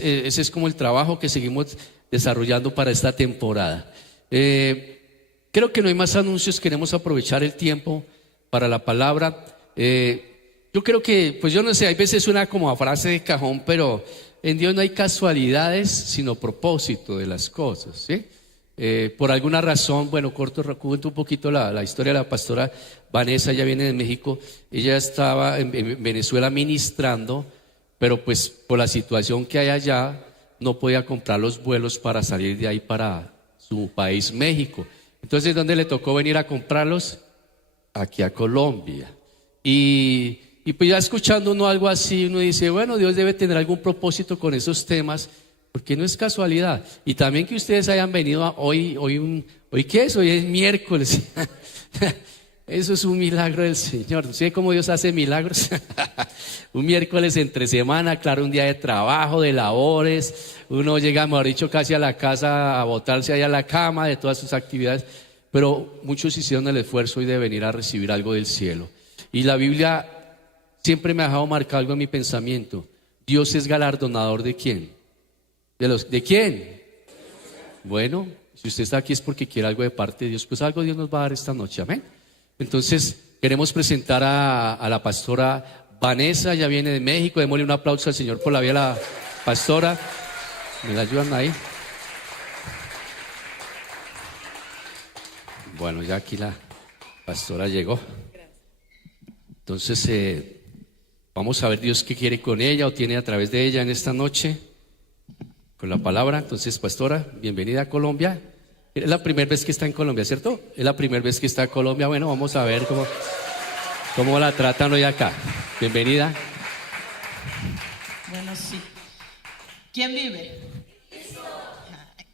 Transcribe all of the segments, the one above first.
ese es como el trabajo que seguimos desarrollando para esta temporada. Creo que no hay más anuncios, queremos aprovechar el tiempo para la palabra. Yo creo que, pues yo no sé, hay veces suena como a frase de cajón, pero en Dios no hay casualidades, sino propósito de las cosas, ¿sí? Por alguna razón, bueno, cuento un poquito la historia de la pastora Vanessa. Ella viene de México. Ella estaba en Venezuela ministrando, pero pues por la situación que hay allá no podía comprar los vuelos para salir de ahí para su país, México. Entonces, ¿dónde le tocó venir a comprarlos? Aquí a Colombia. Y pues ya escuchando uno algo así, uno dice, bueno, Dios debe tener algún propósito con esos temas, porque no es casualidad. Y también que ustedes hayan venido ¿hoy qué es? Hoy es miércoles. Eso es un milagro del Señor. ¿Sí cómo Dios hace milagros? Un miércoles entre semana, claro, un día de trabajo, de labores. Uno llega, mejor dicho, casi a la casa a botarse ahí a la cama de todas sus actividades. Pero muchos hicieron el esfuerzo hoy de venir a recibir algo del cielo. Y la Biblia siempre me ha dejado marcar algo en mi pensamiento. Dios es galardonador ¿de quién? ¿De quién? Bueno, si usted está aquí es porque quiere algo de parte de Dios, pues algo Dios nos va a dar esta noche, amén. Entonces queremos presentar a la pastora Vanessa. Ya viene de México. Démosle un aplauso al Señor por la vida de la pastora. ¿Me la ayudan ahí? Bueno, ya aquí la pastora llegó. Entonces vamos a ver Dios qué quiere con ella o tiene a través de ella en esta noche con la palabra. Entonces, pastora, bienvenida a Colombia. Es la primera vez que está en Colombia, ¿cierto? Es la primera vez que está en Colombia. Bueno, vamos a ver cómo la tratan hoy acá. Bienvenida. Bueno, sí. ¿Quién vive?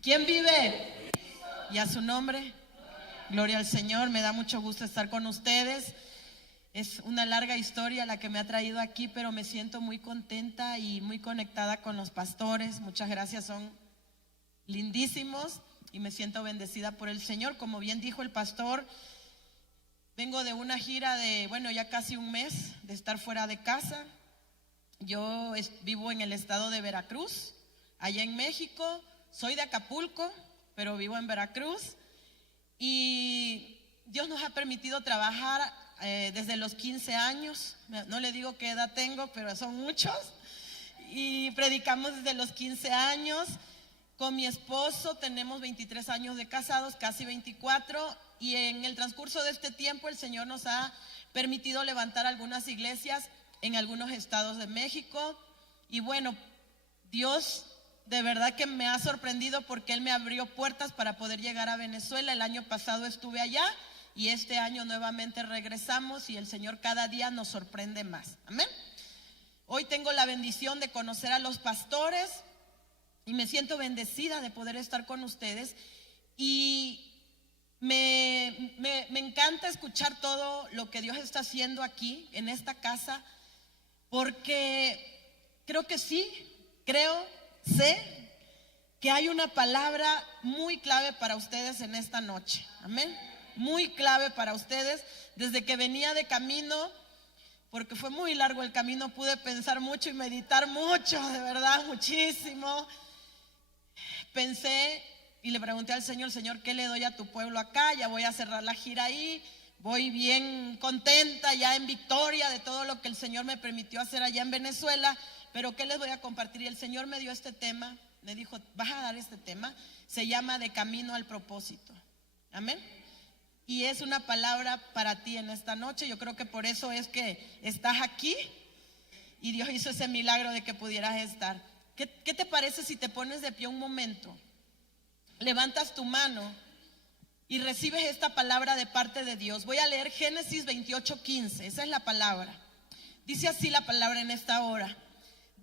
¿Quién vive? ¿Y a su nombre? Gloria al Señor. Me da mucho gusto estar con ustedes. Es una larga historia la que me ha traído aquí, pero me siento muy contenta y muy conectada con los pastores. Muchas gracias, son lindísimos y me siento bendecida por el Señor. Como bien dijo el pastor, vengo de una gira de, ya casi un mes de estar fuera de casa. Yo vivo en el estado de Veracruz, allá en México. Soy de Acapulco, pero vivo en Veracruz. Y Dios nos ha permitido trabajar desde los 15 años. No le digo qué edad tengo, pero son muchos. Y predicamos desde los 15 años. Con mi esposo tenemos 23 años de casados, casi 24. Y en el transcurso de este tiempo el Señor nos ha permitido levantar algunas iglesias en algunos estados de México. Y bueno, Dios de verdad que me ha sorprendido porque Él me abrió puertas para poder llegar a Venezuela. El año pasado estuve allá y este año nuevamente regresamos y el Señor cada día nos sorprende más. Amén. Hoy tengo la bendición de conocer a los pastores y me siento bendecida de poder estar con ustedes. Y me encanta escuchar todo lo que Dios está haciendo aquí en esta casa, porque sé que hay una palabra muy clave para ustedes en esta noche. Amén. Muy clave para ustedes. Desde que venía de camino, porque fue muy largo el camino, pude pensar mucho y meditar mucho, de verdad, muchísimo. Pensé y le pregunté al Señor, Señor, ¿qué le doy a tu pueblo acá? Ya voy a cerrar la gira ahí. Voy bien contenta, ya en victoria de todo lo que el Señor me permitió hacer allá en Venezuela. Pero ¿qué les voy a compartir? Y el Señor me dio este tema, me dijo, vas a dar este tema. Se llama De Camino al Propósito. Amén. Y es una palabra para ti en esta noche. Yo creo que por eso es que estás aquí y Dios hizo ese milagro de que pudieras estar. ¿Qué te parece si te pones de pie un momento? Levantas tu mano y recibes esta palabra de parte de Dios. Voy a leer Génesis 28:15. Esa es la palabra. Dice así la palabra en esta hora.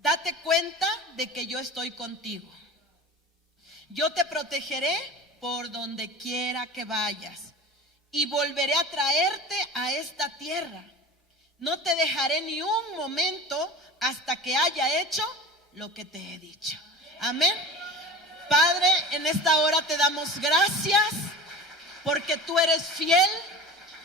Date cuenta de que yo estoy contigo. Yo te protegeré por donde quiera que vayas y volveré a traerte a esta tierra. No te dejaré ni un momento hasta que haya hecho lo que te he dicho. Amén. Padre, en esta hora te damos gracias porque tú eres fiel,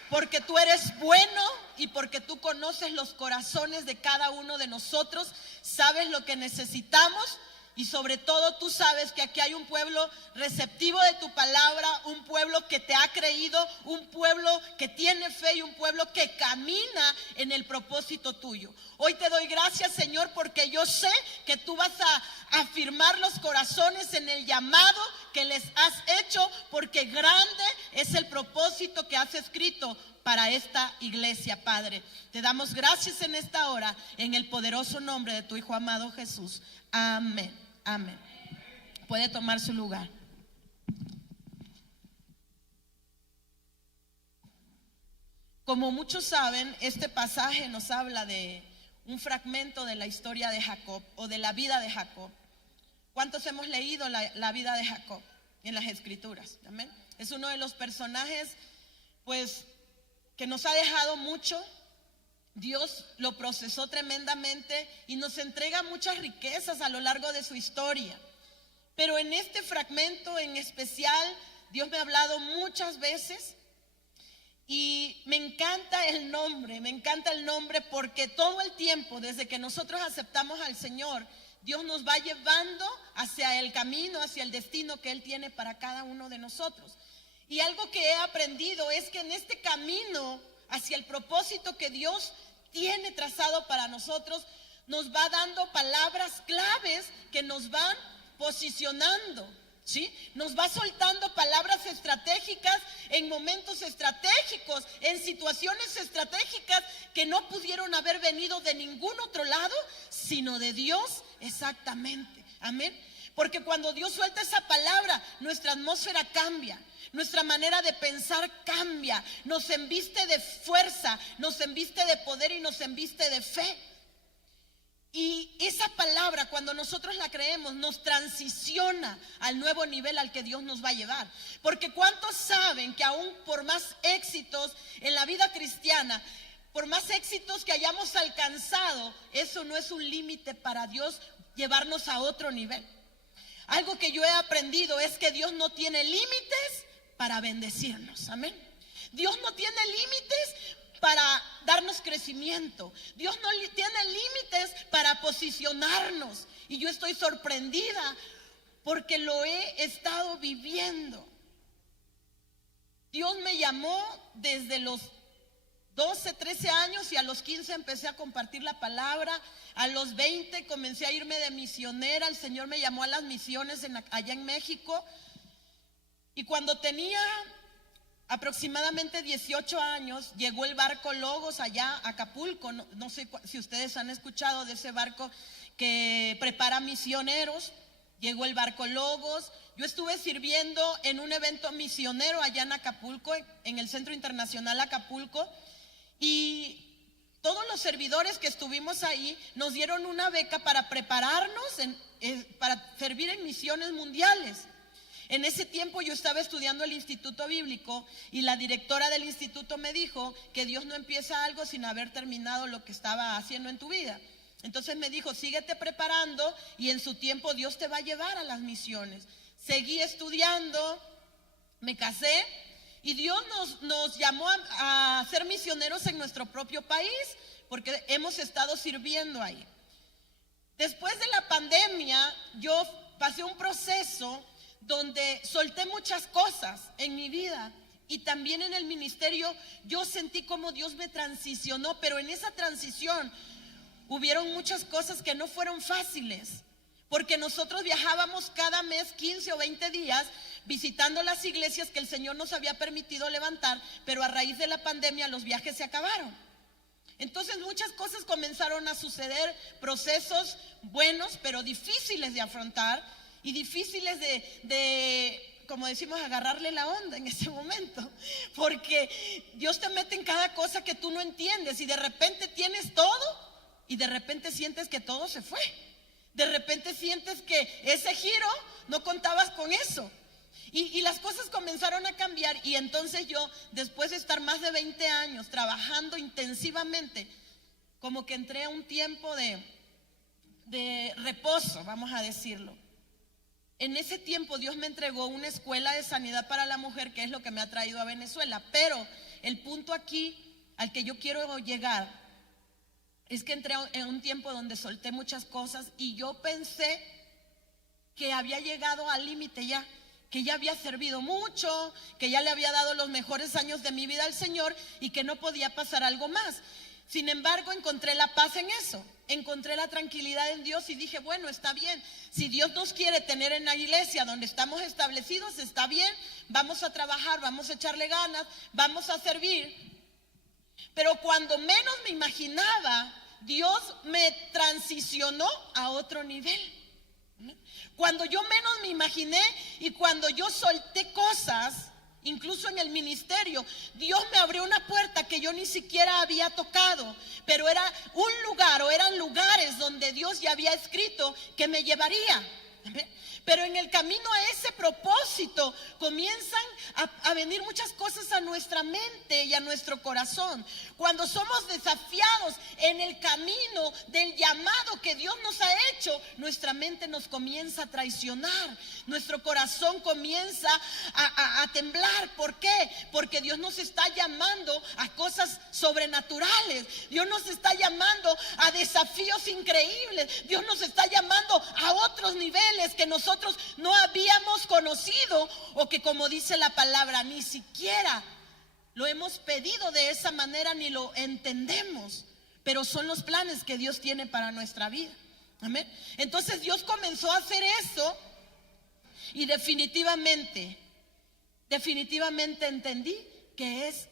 porque tú eres bueno y porque tú conoces los corazones de cada uno de nosotros. Sabes lo que necesitamos Y sobre todo tú sabes que aquí hay un pueblo receptivo de tu palabra, un pueblo que te ha creído, un pueblo que tiene fe y un pueblo que camina en el propósito tuyo. Hoy te doy gracias, Señor, porque yo sé que tú vas a afirmar los corazones en el llamado que les has hecho, porque grande es el propósito que has escrito para esta iglesia, Padre. Te damos gracias en esta hora, en el poderoso nombre de tu Hijo amado Jesús. Amén. Amén. Puede tomar su lugar. Como muchos saben, este pasaje nos habla de un fragmento de la historia de Jacob o de la vida de Jacob. ¿Cuántos hemos leído la vida de Jacob en las Escrituras? Amén. Es uno de los personajes, pues, que nos ha dejado mucho. Dios lo procesó tremendamente y nos entrega muchas riquezas a lo largo de su historia. Pero en este fragmento en especial, Dios me ha hablado muchas veces y me encanta el nombre porque todo el tiempo, desde que nosotros aceptamos al Señor, Dios nos va llevando hacia el camino, hacia el destino que Él tiene para cada uno de nosotros. Y algo que he aprendido es que en este camino hacia el propósito que Dios tiene trazado para nosotros, nos va dando palabras claves que nos van posicionando, ¿sí? Nos va soltando palabras estratégicas en momentos estratégicos, en situaciones estratégicas que no pudieron haber venido de ningún otro lado, sino de Dios exactamente. Amén. Porque cuando Dios suelta esa palabra, nuestra atmósfera cambia. Nuestra manera de pensar cambia, nos embiste de fuerza, nos embiste de poder y nos embiste de fe. Y esa palabra, cuando nosotros la creemos, nos transiciona al nuevo nivel al que Dios nos va a llevar. Porque ¿cuántos saben que aún por más éxitos en la vida cristiana, por más éxitos que hayamos alcanzado, eso no es un límite para Dios llevarnos a otro nivel? Algo que yo he aprendido es que Dios no tiene límites para bendecirnos, amén. Dios no tiene límites para darnos crecimiento. Dios no tiene límites para posicionarnos. Y yo estoy sorprendida porque lo he estado viviendo. Dios me llamó desde los 12, 13 años y a los 15 empecé a compartir la palabra. A los 20 comencé a irme de misionera. El Señor me llamó a las misiones allá en México. Y cuando tenía aproximadamente 18 años, llegó el barco Logos allá a Acapulco. No sé si ustedes han escuchado de ese barco que prepara misioneros. Llegó el barco Logos. Yo estuve sirviendo en un evento misionero allá en Acapulco, en el Centro Internacional Acapulco. Y todos los servidores que estuvimos ahí nos dieron una beca para prepararnos para servir en misiones mundiales. En ese tiempo yo estaba estudiando el Instituto Bíblico y la directora del instituto me dijo que Dios no empieza algo sin haber terminado lo que estaba haciendo en tu vida. Entonces me dijo, síguete preparando y en su tiempo Dios te va a llevar a las misiones. Seguí estudiando, me casé y Dios nos llamó a ser misioneros en nuestro propio país porque hemos estado sirviendo ahí. Después de la pandemia yo pasé un proceso donde solté muchas cosas en mi vida y también en el ministerio. Yo sentí como Dios me transicionó, pero en esa transición hubieron muchas cosas que no fueron fáciles, porque nosotros viajábamos cada mes 15 o 20 días visitando las iglesias que el Señor nos había permitido levantar, pero a raíz de la pandemia los viajes se acabaron. Entonces muchas cosas comenzaron a suceder, procesos buenos pero difíciles de afrontar y difíciles de, como decimos, agarrarle la onda en ese momento, porque Dios te mete en cada cosa que tú no entiendes y de repente tienes todo y de repente sientes que todo se fue. De repente sientes que ese giro no contabas con eso. Y las cosas comenzaron a cambiar y entonces yo, después de estar más de 20 años trabajando intensivamente, como que entré a un tiempo de reposo, vamos a decirlo. En ese tiempo Dios me entregó una escuela de sanidad para la mujer, que es lo que me ha traído a Venezuela. Pero el punto aquí al que yo quiero llegar es que entré en un tiempo donde solté muchas cosas y yo pensé que había llegado al límite ya, que ya había servido mucho, que ya le había dado los mejores años de mi vida al Señor y que no podía pasar algo más. Sin embargo, encontré la paz en eso, encontré la tranquilidad en Dios y dije, bueno, está bien, si Dios nos quiere tener en la iglesia donde estamos establecidos, está bien, vamos a trabajar, vamos a echarle ganas, vamos a servir. Pero cuando menos me imaginaba, Dios me transicionó a otro nivel. Cuando yo menos me imaginé y cuando yo solté cosas, incluso en el ministerio, Dios me abrió una puerta que yo ni siquiera había tocado, pero era un lugar o eran lugares donde Dios ya había escrito que me llevaría. Pero en el camino a ese propósito comienzan a venir muchas cosas a nuestra mente y a nuestro corazón. Cuando somos desafiados en el camino del llamado que Dios nos ha hecho, nuestra mente nos comienza a traicionar, nuestro corazón comienza a temblar. ¿Por qué? Porque Dios nos está llamando a cosas sobrenaturales, Dios nos está llamando a desafíos increíbles, Dios nos está llamando a otros niveles que nosotros no habíamos conocido, o que, como dice la palabra, ni siquiera lo hemos pedido de esa manera ni lo entendemos, pero son los planes que Dios tiene para nuestra vida. Amén. Entonces Dios comenzó a hacer eso y definitivamente entendí que es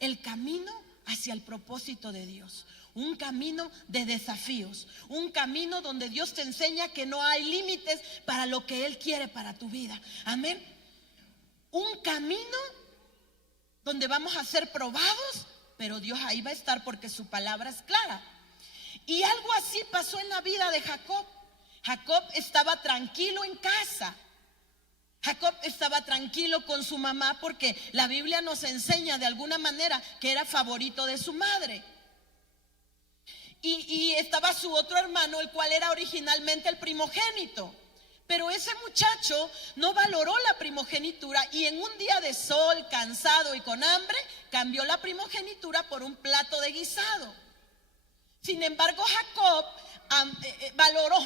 el camino hacia el propósito de Dios. Un camino de desafíos, un camino donde Dios te enseña que no hay límites para lo que Él quiere para tu vida. Amén. Un camino donde vamos a ser probados, pero Dios ahí va a estar porque su palabra es clara. Y algo así pasó en la vida de Jacob. Jacob estaba tranquilo en casa. Jacob estaba tranquilo con su mamá porque la Biblia nos enseña de alguna manera que era favorito de su madre. Y estaba su otro hermano, el cual era originalmente el primogénito. Pero ese muchacho no valoró la primogenitura y en un día de sol, cansado y con hambre, cambió la primogenitura por un plato de guisado. Sin embargo, Jacob valoró,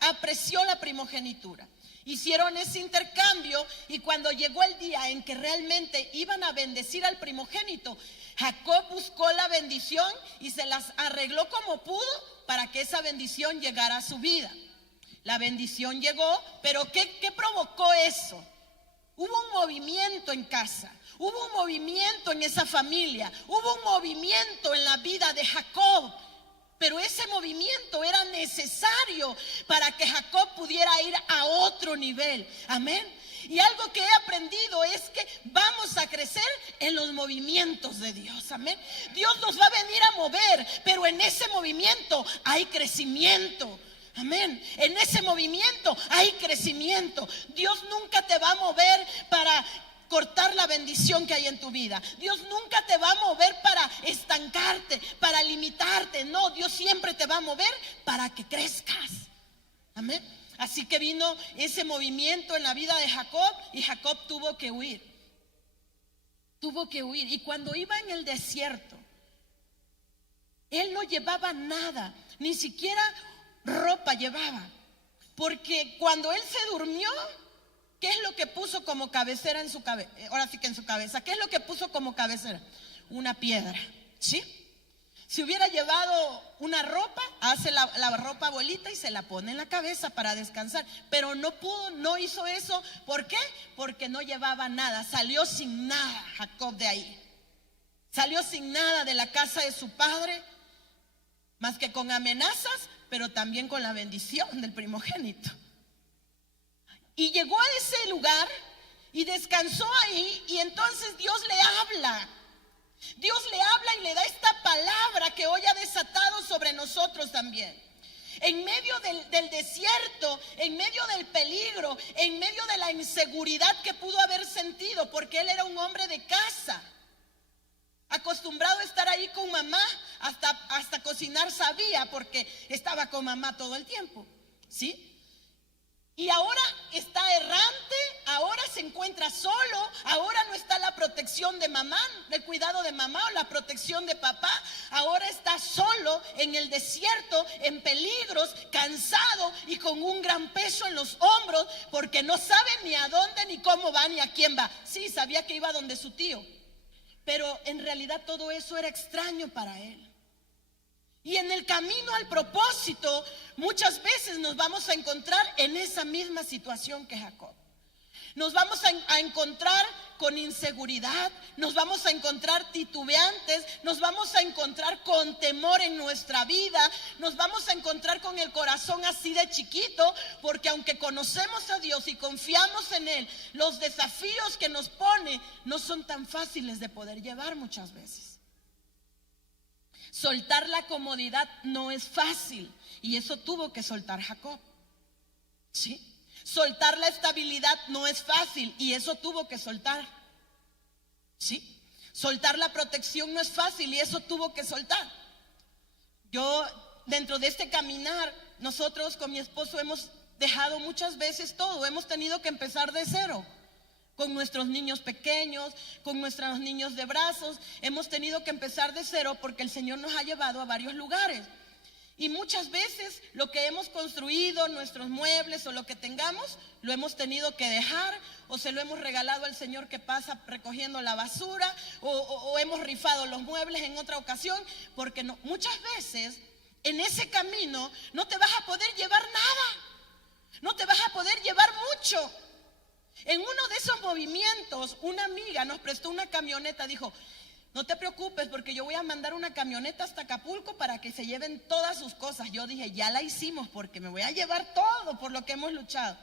apreció la primogenitura. Hicieron ese intercambio y cuando llegó el día en que realmente iban a bendecir al primogénito, Jacob buscó la bendición y se las arregló como pudo para que esa bendición llegara a su vida. La bendición llegó, pero ¿qué provocó eso? Hubo un movimiento en casa, hubo un movimiento en esa familia, hubo un movimiento en la vida de Jacob. Pero ese movimiento era necesario para que Jacob pudiera ir a otro nivel. Amén. Y algo que he aprendido es que vamos a crecer en los movimientos de Dios. Amén. Dios nos va a venir a mover, pero en ese movimiento hay crecimiento. Amén. En ese movimiento hay crecimiento. Dios nunca te va a mover para cortar la bendición que hay en tu vida. Dios nunca te va a mover para estancarte, para limitarte. No, Dios siempre te va a mover para que crezcas. Amén. Así que vino ese movimiento en la vida de Jacob y Jacob tuvo que huir. Tuvo que huir. Y cuando iba en el desierto, él no llevaba nada, ni siquiera ropa llevaba. Porque cuando él se durmió, ¿qué es lo que puso como cabecera en su cabeza? Ahora sí que en su cabeza. ¿Qué es lo que puso como cabecera? Una piedra, ¿sí? Si hubiera llevado una ropa, hace la ropa bolita y se la pone en la cabeza para descansar. Pero no pudo, no hizo eso. ¿Por qué? Porque no llevaba nada. Salió sin nada Jacob de ahí. Salió sin nada de la casa de su padre, más que con amenazas, pero también con la bendición del primogénito. Y llegó a ese lugar y descansó ahí, y entonces Dios le habla. Dios le habla y le da esta palabra que hoy ha desatado sobre nosotros también. En medio del desierto, en medio del peligro, en medio de la inseguridad que pudo haber sentido, porque él era un hombre de casa, acostumbrado a estar ahí con mamá, hasta cocinar sabía porque estaba con mamá todo el tiempo, ¿sí? Y ahora está errante, ahora se encuentra solo. Ahora no está la protección de mamá, el cuidado de mamá o la protección de papá. Ahora está solo en el desierto, en peligros, cansado y con un gran peso en los hombros, porque no sabe ni a dónde, ni cómo va, ni a quién va. Sí, sabía que iba donde su tío, pero en realidad todo eso era extraño para él. Y en el camino al propósito, muchas veces nos vamos a encontrar en esa misma situación que Jacob. Nos vamos a encontrar con inseguridad, nos vamos a encontrar titubeantes, nos vamos a encontrar con temor en nuestra vida, nos vamos a encontrar con el corazón así de chiquito, porque aunque conocemos a Dios y confiamos en Él, los desafíos que nos pone no son tan fáciles de poder llevar muchas veces. Soltar la comodidad no es fácil, y eso tuvo que soltar Jacob. ¿Sí? Soltar la estabilidad no es fácil, y eso tuvo que soltar. ¿Sí? Soltar la protección no es fácil, y eso tuvo que soltar. Yo, dentro de este caminar, nosotros con mi esposo hemos dejado muchas veces todo, hemos tenido que empezar de cero. Con nuestros niños pequeños, con nuestros niños de brazos, hemos tenido que empezar de cero porque el Señor nos ha llevado a varios lugares. Y muchas veces lo que hemos construido, nuestros muebles o lo que tengamos, lo hemos tenido que dejar, o se lo hemos regalado al Señor que pasa recogiendo la basura, o hemos rifado los muebles en otra ocasión, porque no, muchas veces en ese camino no te vas a poder llevar nada, no te vas a poder llevar mucho. En uno de esos movimientos, una amiga nos prestó una camioneta, dijo: no te preocupes porque yo voy a mandar una camioneta hasta Acapulco para que se lleven todas sus cosas. Yo dije, ya la hicimos porque me voy a llevar todo por lo que hemos luchado.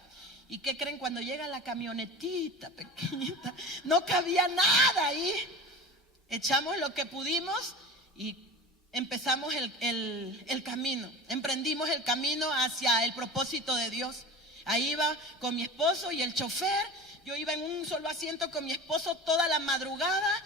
¿Y qué creen? Cuando llega la camionetita pequeñita, no cabía nada ahí. Echamos lo que pudimos y empezamos el camino, emprendimos el camino hacia el propósito de Dios. Ahí iba con mi esposo y el chofer. Yo iba en un solo asiento con mi esposo toda la madrugada,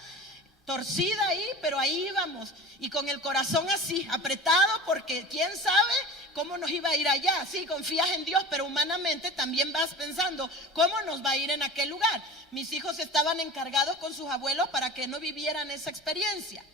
torcida ahí, pero ahí íbamos. Y con el corazón así, apretado, porque quién sabe cómo nos iba a ir allá. Sí, confías en Dios, pero humanamente también vas pensando cómo nos va a ir en aquel lugar. Mis hijos estaban encargados con sus abuelos para que no vivieran esa experiencia.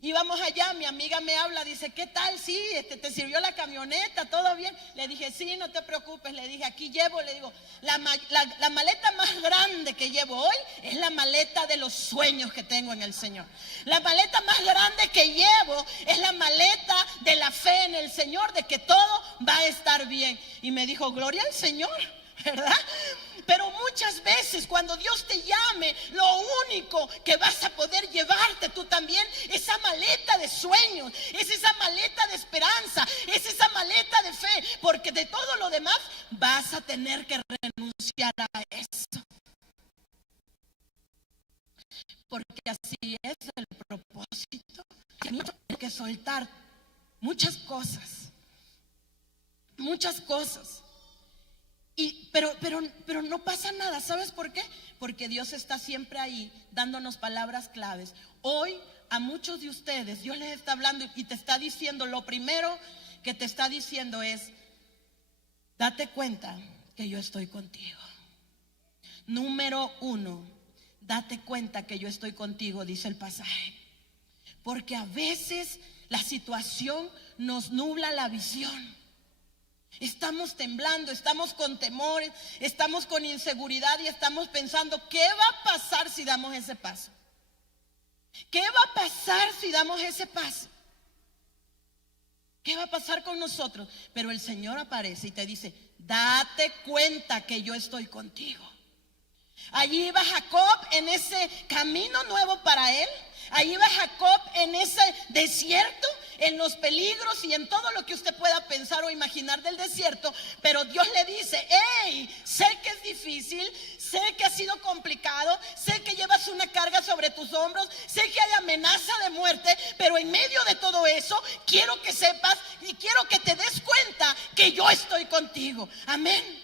Íbamos allá, mi amiga me habla, dice, ¿qué tal? Sí, ¿te sirvió la camioneta? ¿Todo bien? Le dije, sí, no te preocupes. Le dije, aquí llevo, le digo, la maleta más grande que llevo hoy es la maleta de los sueños que tengo en el Señor. La maleta más grande que llevo es la maleta de la fe en el Señor, de que todo va a estar bien. Y me dijo, gloria al Señor, ¿verdad? Pero muchas veces cuando Dios te llame, lo único que vas a poder llevarte tú también, esa maleta de sueños, es esa maleta de esperanza, es esa maleta de fe, porque de todo lo demás vas a tener que renunciar a eso. Porque así es el propósito. Tenemos que soltar muchas cosas, muchas cosas. Pero no pasa nada. ¿Sabes por qué? Porque Dios está siempre ahí dándonos palabras claves. Hoy a muchos de ustedes Dios les está hablando y te está diciendo, lo primero que te está diciendo es: date cuenta que yo estoy contigo. Número 1, date cuenta que yo estoy contigo, dice el pasaje. Porque a veces la situación nos nubla la visión. Estamos temblando, estamos con temores, estamos con inseguridad y estamos pensando, ¿qué va a pasar si damos ese paso? ¿Qué va a pasar si damos ese paso? ¿Qué va a pasar con nosotros? Pero el Señor aparece y te dice, date cuenta que yo estoy contigo. Allí iba Jacob en ese camino nuevo para él. Ahí va Jacob en ese desierto, en los peligros y en todo lo que usted pueda pensar o imaginar del desierto. Pero Dios le dice, hey, sé que es difícil, sé que ha sido complicado, sé que llevas una carga sobre tus hombros, sé que hay amenaza de muerte, pero en medio de todo eso quiero que sepas y quiero que te des cuenta que yo estoy contigo. Amén.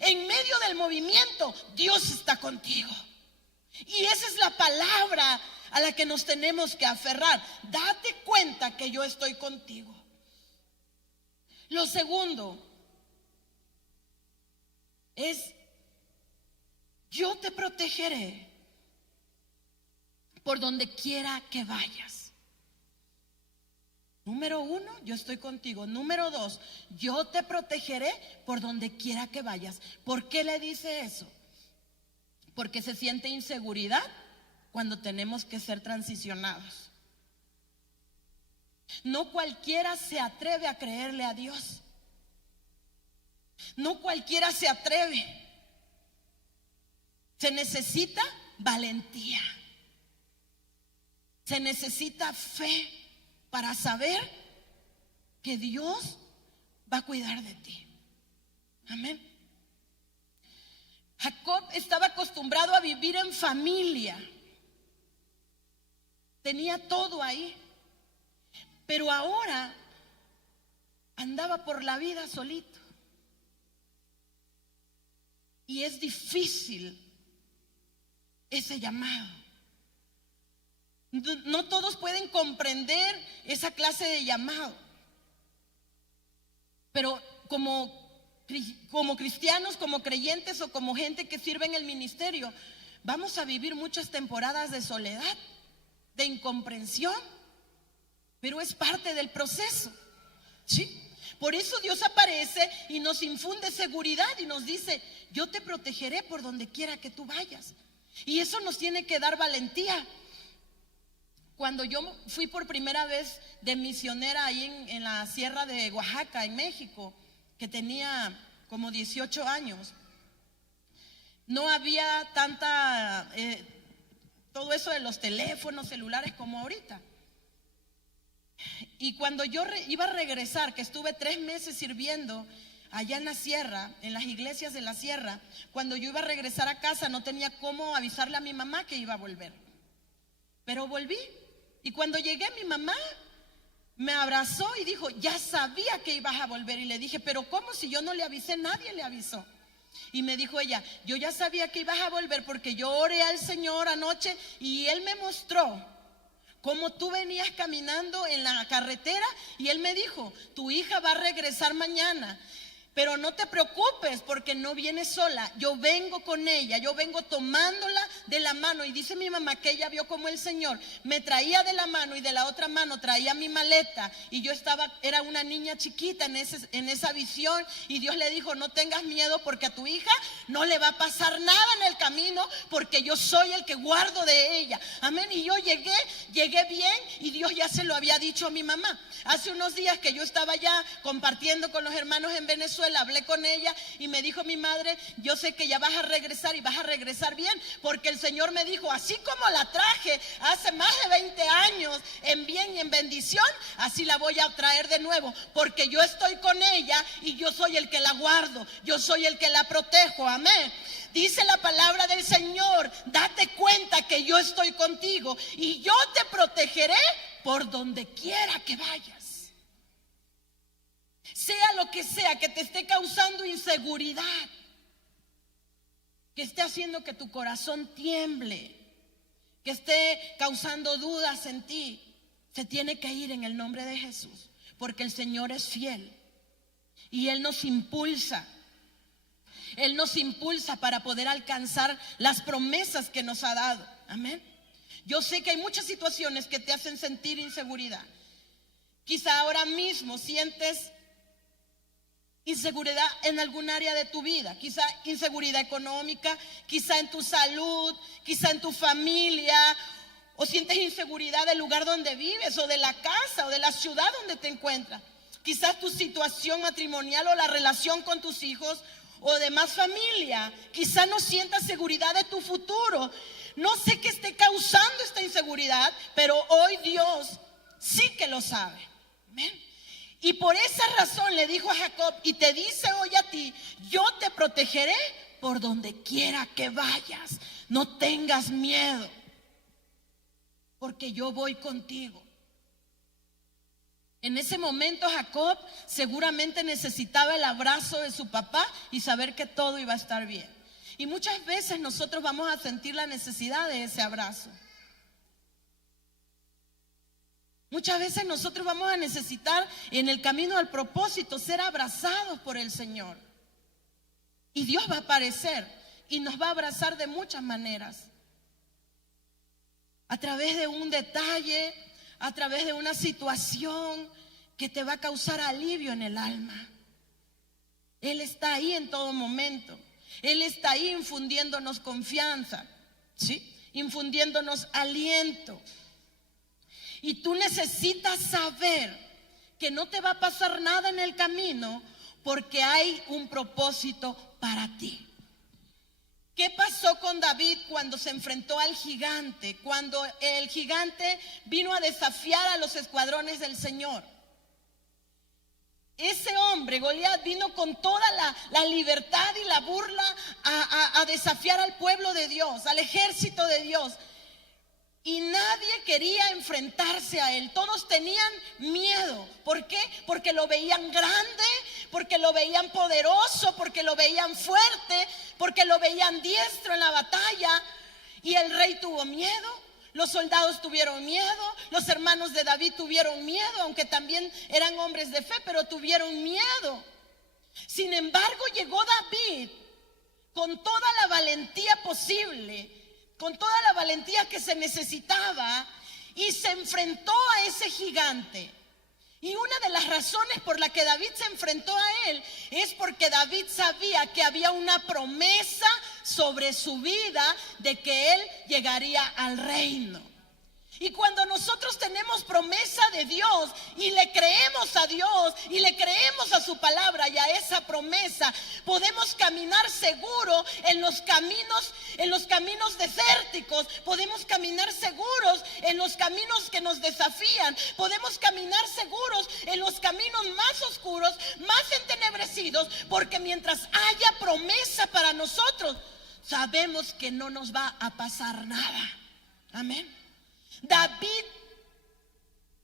En medio del movimiento, Dios está contigo. Y esa es la palabra a la que nos tenemos que aferrar. Date cuenta que yo estoy contigo. Lo segundo es yo te protegeré por donde quiera que vayas. Número 1, yo estoy contigo. Número 2, yo te protegeré por donde quiera que vayas. ¿Por qué le dice eso? Porque se siente inseguridad cuando tenemos que ser transicionados. No cualquiera se atreve a creerle a Dios. No cualquiera se atreve. Se necesita valentía. Se necesita fe para saber que Dios va a cuidar de ti. Amén. Jacob estaba acostumbrado a vivir en familia. Tenía todo ahí. Pero ahora andaba por la vida solito. Y es difícil ese llamado. No todos pueden comprender esa clase de llamado. Pero como cristianos, como creyentes o como gente que sirve en el ministerio, vamos a vivir muchas temporadas de soledad, de incomprensión, pero es parte del proceso, ¿sí? Por eso Dios aparece y nos infunde seguridad y nos dice: yo te protegeré por donde quiera que tú vayas. Y eso nos tiene que dar valentía. Cuando yo fui por primera vez de misionera ahí en la sierra de Oaxaca, en México, que tenía como 18 años, no había tanta, todo eso de los teléfonos celulares como ahorita. Y cuando yo iba a regresar, que estuve 3 meses sirviendo allá en la sierra, en las iglesias de la sierra, cuando yo iba a regresar a casa no tenía cómo avisarle a mi mamá que iba a volver. Pero volví. Y cuando llegué, mi mamá me abrazó y dijo: ya sabía que ibas a volver. Y le dije: pero ¿cómo? Si yo no le avisé, nadie le avisó. Y me dijo ella: yo ya sabía que ibas a volver porque yo oré al Señor anoche y Él me mostró cómo tú venías caminando en la carretera y Él me dijo: tu hija va a regresar mañana. Pero no te preocupes porque no viene sola, yo vengo con ella, yo vengo tomándola de la mano. Y dice mi mamá que ella vio como el Señor me traía de la mano y de la otra mano traía mi maleta. Y yo era una niña chiquita en esa visión. Y Dios le dijo: no tengas miedo porque a tu hija no le va a pasar nada en el camino porque yo soy el que guardo de ella. Amén. Y yo llegué bien y Dios ya se lo había dicho a mi mamá. Hace unos días que yo estaba ya compartiendo con los hermanos en Venezuela, hablé con ella y me dijo mi madre: yo sé que ya vas a regresar y vas a regresar bien, porque el Señor me dijo: así como la traje hace más de 20 años en bien y en bendición, así la voy a traer de nuevo, porque yo estoy con ella y yo soy el que la guardo, yo soy el que la protejo. Amén. Dice la palabra del Señor: date cuenta que yo estoy contigo y yo te protegeré por donde quiera que vayas. Sea lo que sea que te esté causando inseguridad, que esté haciendo que tu corazón tiemble, que esté causando dudas en ti, se tiene que ir en el nombre de Jesús, porque el Señor es fiel y Él nos impulsa. Él nos impulsa para poder alcanzar las promesas que nos ha dado. Amén. Yo sé que hay muchas situaciones que te hacen sentir inseguridad. Quizá ahora mismo sientes inseguridad en algún área de tu vida, quizá inseguridad económica, quizá en tu salud, quizá en tu familia, o sientes inseguridad del lugar donde vives, o de la casa, o de la ciudad donde te encuentras. Quizás tu situación matrimonial o la relación con tus hijos o demás familia, quizá no sientas seguridad de tu futuro. No sé qué esté causando esta inseguridad, pero hoy Dios sí que lo sabe. Amén. Y por esa razón le dijo a Jacob y te dice hoy a ti: yo te protegeré por donde quiera que vayas. No tengas miedo, porque yo voy contigo. En ese momento Jacob seguramente necesitaba el abrazo de su papá y saber que todo iba a estar bien. Y muchas veces nosotros vamos a sentir la necesidad de ese abrazo. Muchas veces nosotros vamos a necesitar en el camino al propósito ser abrazados por el Señor. Y Dios va a aparecer y nos va a abrazar de muchas maneras. A través de un detalle, a través de una situación que te va a causar alivio en el alma. Él está ahí en todo momento. Él está ahí infundiéndonos confianza, ¿sí? Infundiéndonos aliento. Y tú necesitas saber que no te va a pasar nada en el camino porque hay un propósito para ti. ¿Qué pasó con David cuando se enfrentó al gigante? Cuando el gigante vino a desafiar a los escuadrones del Señor. Ese hombre, Goliat, vino con toda la libertad y la burla a desafiar al pueblo de Dios, al ejército de Dios. Y nadie quería enfrentarse a él. Todos tenían miedo. ¿Por qué? Porque lo veían grande, porque lo veían poderoso, porque lo veían fuerte, porque lo veían diestro en la batalla. Y el rey tuvo miedo. Los soldados tuvieron miedo, los hermanos de David tuvieron miedo, aunque también eran hombres de fe, pero tuvieron miedo. Sin embargo, llegó David con toda la valentía posible, con toda la valentía que se necesitaba, y se enfrentó a ese gigante. Y una de las razones por la que David se enfrentó a él es porque David sabía que había una promesa sobre su vida de que él llegaría al reino. Y cuando nosotros tenemos promesa de Dios y le creemos a Dios y le creemos a su palabra y a esa promesa, podemos caminar seguro en los caminos desérticos, podemos caminar seguros en los caminos que nos desafían, podemos caminar seguros en los caminos más oscuros, más entenebrecidos, porque mientras haya promesa para nosotros, sabemos que no nos va a pasar nada. Amén. David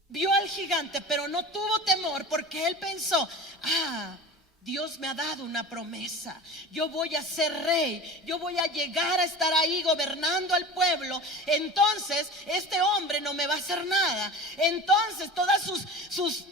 vio al gigante, pero no tuvo temor, porque él pensó: Dios me ha dado una promesa, yo voy a ser rey, yo voy a llegar a estar ahí gobernando al pueblo, entonces este hombre no me va a hacer nada, entonces todas sus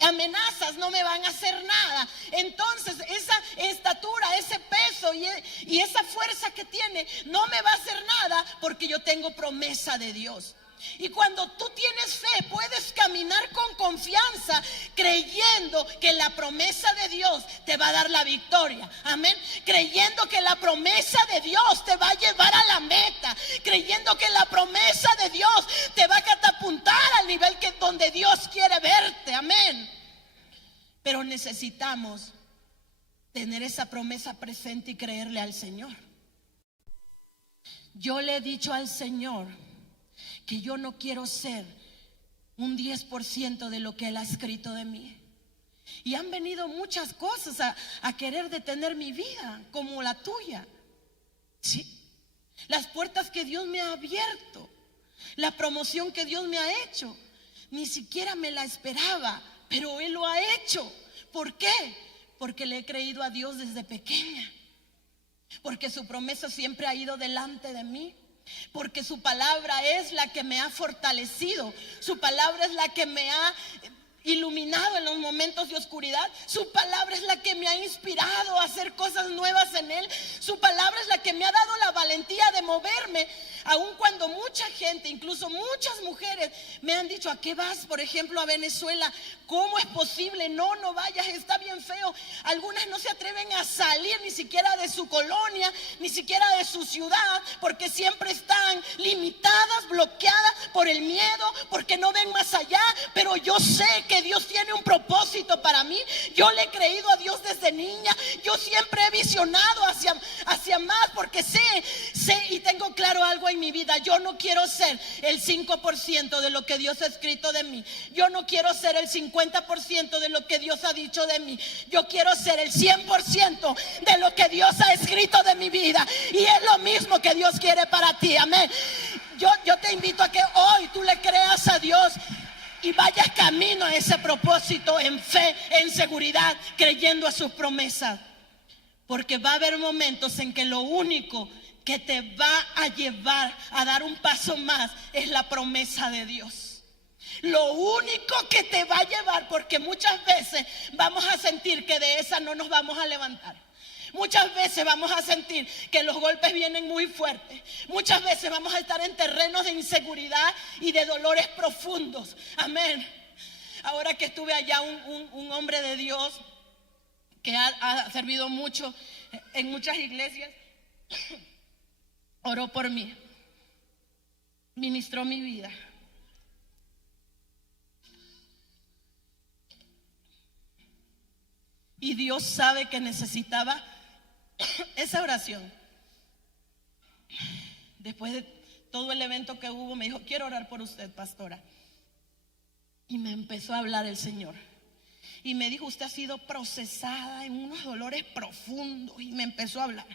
amenazas no me van a hacer nada, entonces esa estatura, ese peso y esa fuerza que tiene no me va a hacer nada, porque yo tengo promesa de Dios. Y cuando tú tienes fe, puedes caminar con confianza, creyendo que la promesa de Dios te va a dar la victoria. Amén. Creyendo que la promesa de Dios te va a llevar a la meta, creyendo que la promesa de Dios te va a catapultar al nivel donde Dios quiere verte. Amén. Pero necesitamos tener esa promesa presente y creerle al Señor. Yo le he dicho al Señor que yo no quiero ser un 10% de lo que Él ha escrito de mí. Y han venido muchas cosas a querer detener mi vida, como la tuya. Sí, las puertas que Dios me ha abierto, la promoción que Dios me ha hecho, ni siquiera me la esperaba, pero Él lo ha hecho. ¿Por qué? Porque le he creído a Dios desde pequeña, porque su promesa siempre ha ido delante de mí, porque su palabra es la que me ha fortalecido, su palabra es la que me ha iluminado en los momentos de oscuridad, su palabra es la que me ha inspirado a hacer cosas nuevas en Él, su palabra es la que me ha dado la valentía de moverme, aun cuando mucha gente, incluso muchas mujeres, me han dicho: ¿a qué vas, por ejemplo, a Venezuela? ¿Cómo es posible? No vayas, está bien feo. Algunas no se atreven a salir ni siquiera de su colonia, ni siquiera de su ciudad, porque siempre están limitadas, bloqueadas por el miedo, porque no ven más allá. Pero yo sé que Dios tiene un propósito para mí. Yo le he creído a Dios desde niña. Yo siempre he visionado hacia más, porque sé y tengo claro algo en mi vida: yo no quiero ser el 5% de lo que Dios ha escrito de mí. Yo no quiero ser el 50% de lo que Dios ha dicho de mí. Yo quiero ser el 100% de lo que Dios ha escrito de mi vida. Y es lo mismo que Dios quiere para ti. Amén. Yo te invito a que hoy tú le creas a Dios y vayas camino a ese propósito en fe, en seguridad, creyendo a sus promesas. Porque va a haber momentos en que lo único que te va a llevar a dar un paso más es la promesa de Dios. Lo único que te va a llevar, porque muchas veces vamos a sentir que de esa no nos vamos a levantar. Muchas veces vamos a sentir que los golpes vienen muy fuertes. Muchas veces vamos a estar en terrenos de inseguridad y de dolores profundos. Amén. Ahora que estuve allá, un hombre de Dios que ha servido mucho en muchas iglesias, oró por mí, ministró mi vida. Y Dios sabe que necesitaba esa oración. Después de todo el evento que hubo, me dijo: quiero orar por usted, pastora. Y me empezó a hablar el Señor. Y me dijo: usted ha sido procesada en unos dolores profundos. Y me empezó a hablar.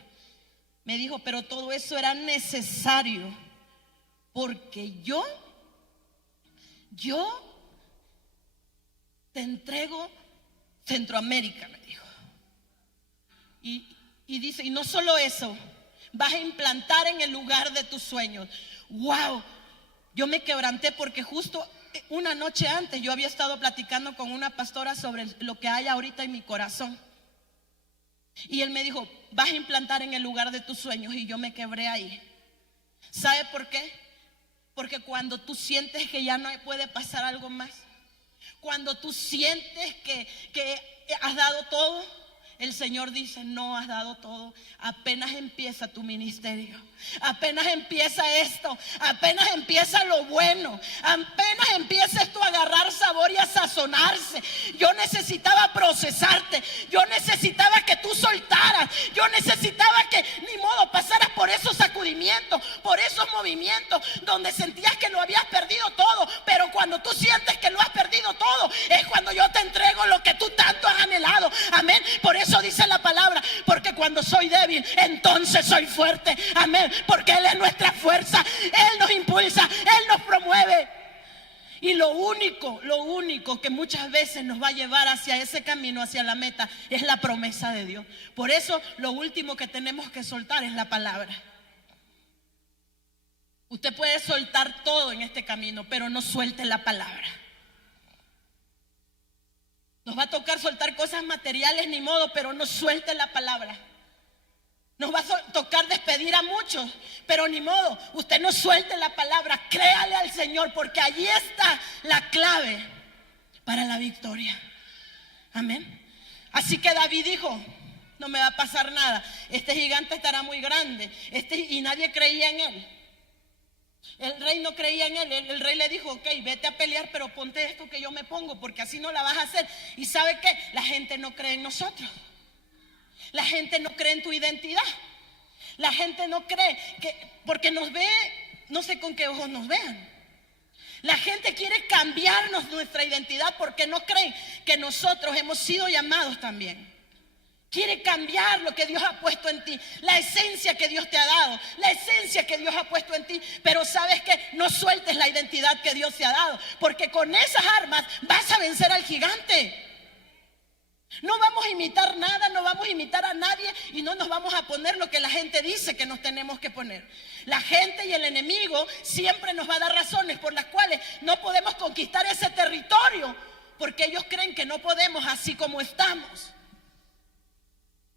Me dijo: pero todo eso era necesario, porque yo te entrego Centroamérica, me dijo. Y dice: y no solo eso, vas a implantar en el lugar de tus sueños. Wow, yo me quebranté porque justo una noche antes yo había estado platicando con una pastora sobre lo que hay ahorita en mi corazón. Y él me dijo: vas a implantar en el lugar de tus sueños. Y yo me quebré ahí. ¿Sabe por qué? Porque cuando tú sientes que ya no puede pasar algo más, cuando tú sientes que has dado todo, el Señor dice: no has dado todo. Apenas empieza tu ministerio, apenas empieza esto, apenas empieza lo bueno, apenas empieza esto a agarrar sabor y a sazonarse. Yo necesitaba procesarte, yo necesitaba que tú soltaras, yo necesitaba que ni modo pasaras por esos sacudimientos, por esos movimientos donde sentías que lo habías perdido todo. Pero cuando tú sientes que lo has perdido todo, es cuando yo te entrego lo que tú tanto has anhelado. Amén. Por eso dice la palabra: porque cuando soy débil, entonces soy fuerte. Amén. Porque Él es nuestra fuerza, Él nos impulsa, Él nos promueve. Y lo único que muchas veces nos va a llevar hacia ese camino, hacia la meta, es la promesa de Dios. Por eso lo último que tenemos que soltar es la palabra. Usted puede soltar todo en este camino, pero no suelte la palabra. Nos va a tocar soltar cosas materiales, ni modo, pero no suelte la palabra. Nos va a tocar despedir a muchos, pero ni modo, usted no suelte la palabra. Créale al Señor, porque allí está la clave para la victoria. Amén. Así que David dijo: no me va a pasar nada, este gigante estará muy grande. Y nadie creía en él. El rey no creía en él. El rey le dijo: ok, vete a pelear, pero ponte esto que yo me pongo, porque así no la vas a hacer. ¿Y sabe qué? La gente no cree en nosotros. La gente no cree en tu identidad. La gente no cree porque nos ve, no sé con qué ojos nos vean. La gente quiere cambiarnos nuestra identidad porque no creen que nosotros hemos sido llamados también. Quiere cambiar lo que Dios ha puesto en ti, la esencia que Dios te ha dado, la esencia que Dios ha puesto en ti. Pero ¿sabes qué? No sueltes la identidad que Dios te ha dado, porque con esas armas vas a vencer al gigante. No vamos a imitar nada, no vamos a imitar a nadie, y no nos vamos a poner lo que la gente dice que nos tenemos que poner. La gente y el enemigo siempre nos va a dar razones por las cuales no podemos conquistar ese territorio, porque ellos creen que no podemos así como estamos.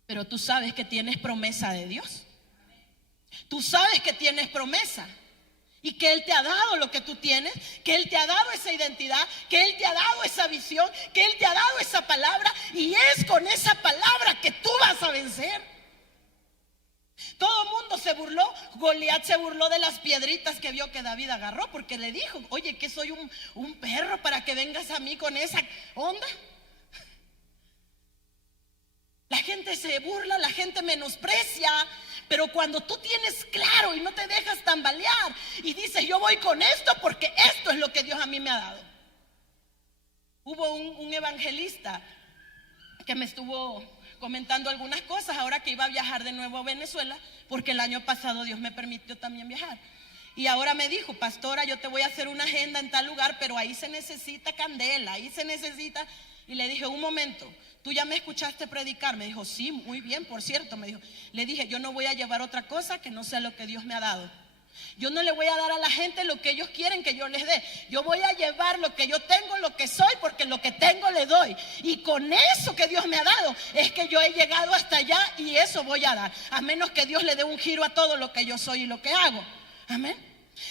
Pero tú sabes que tienes promesa de Dios. Tú sabes que tienes promesa. Y que Él te ha dado lo que tú tienes, que Él te ha dado esa identidad, que Él te ha dado esa visión, que Él te ha dado esa palabra. Y es con esa palabra que tú vas a vencer. Todo el mundo se burló. Goliat se burló de las piedritas que vio que David agarró, porque le dijo: oye, que soy un perro para que vengas a mí con esa onda. La gente se burla, la gente menosprecia. Pero cuando tú tienes claro y no te dejas tambalear y dices: yo voy con esto porque esto es lo que Dios a mí me ha dado. Hubo un evangelista que me estuvo comentando algunas cosas ahora que iba a viajar de nuevo a Venezuela, porque el año pasado Dios me permitió también viajar. Y ahora me dijo: pastora, yo te voy a hacer una agenda en tal lugar, pero ahí se necesita candela, ahí se necesita. Y le dije: un momento, ¿tú ya me escuchaste predicar? Me dijo: sí, muy bien, por cierto, me dijo. Le dije: yo no voy a llevar otra cosa que no sea lo que Dios me ha dado. Yo no le voy a dar a la gente lo que ellos quieren que yo les dé. Yo voy a llevar lo que yo tengo, lo que soy, porque lo que tengo le doy. Y con eso que Dios me ha dado es que yo he llegado hasta allá y eso voy a dar. A menos que Dios le dé un giro a todo lo que yo soy y lo que hago. Amén.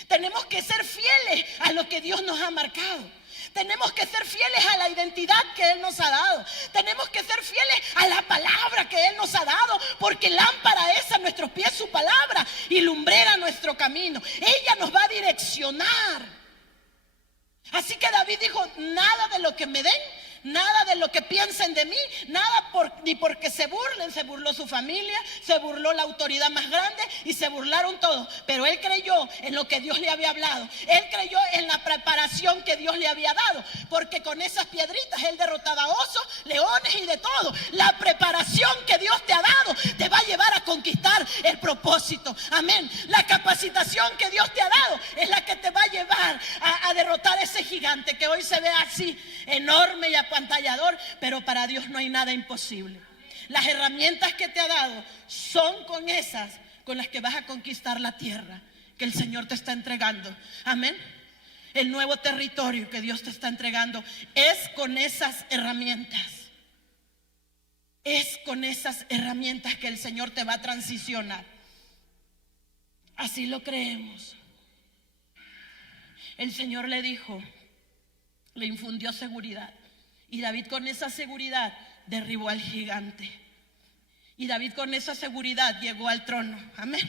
Tenemos que ser fieles a lo que Dios nos ha marcado. Tenemos que ser fieles a la identidad que Él nos ha dado. Tenemos que ser fieles a la palabra que Él nos ha dado, porque lámpara es a nuestros pies su palabra y lumbrera nuestro camino. Ella nos va a direccionar. Así que David dijo: nada de lo que me den, nada de lo que piensen de mí, nada ni porque se burlen. Se burló su familia, se burló la autoridad más grande y se burlaron todos. Pero él creyó en lo que Dios le había hablado. Él creyó en la preparación que Dios le había dado, porque con esas piedritas él derrotaba osos, leones y de todo. La preparación que Dios te ha dado te va a llevar a conquistar el propósito. Amén. La capacitación que Dios te ha dado es la que te va a llevar a derrotar ese gigante que hoy se ve así enorme y apantallador, pero para Dios no hay nada imposible. Las herramientas que te ha dado son con esas con las que vas a conquistar la tierra que el Señor te está entregando. Amén. El nuevo territorio que Dios te está entregando es con esas herramientas. Es con esas herramientas que el Señor te va a transicionar. Así lo creemos. El Señor le dijo, le infundió seguridad. Y David con esa seguridad derribó al gigante. Y David con esa seguridad llegó al trono. Amén.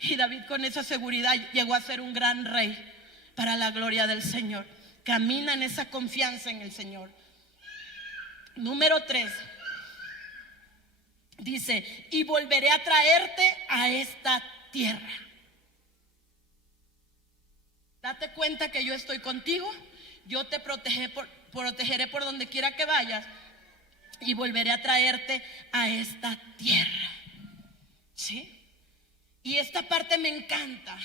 Y David con esa seguridad llegó a ser un gran rey para la gloria del Señor. Camina en esa confianza en el Señor. Número 3. Dice: y volveré a traerte a esta tierra. Date cuenta que yo estoy contigo. Yo te protegeré por donde quiera que vayas y volveré a traerte a esta tierra. ¿Sí? Y esta parte me encanta,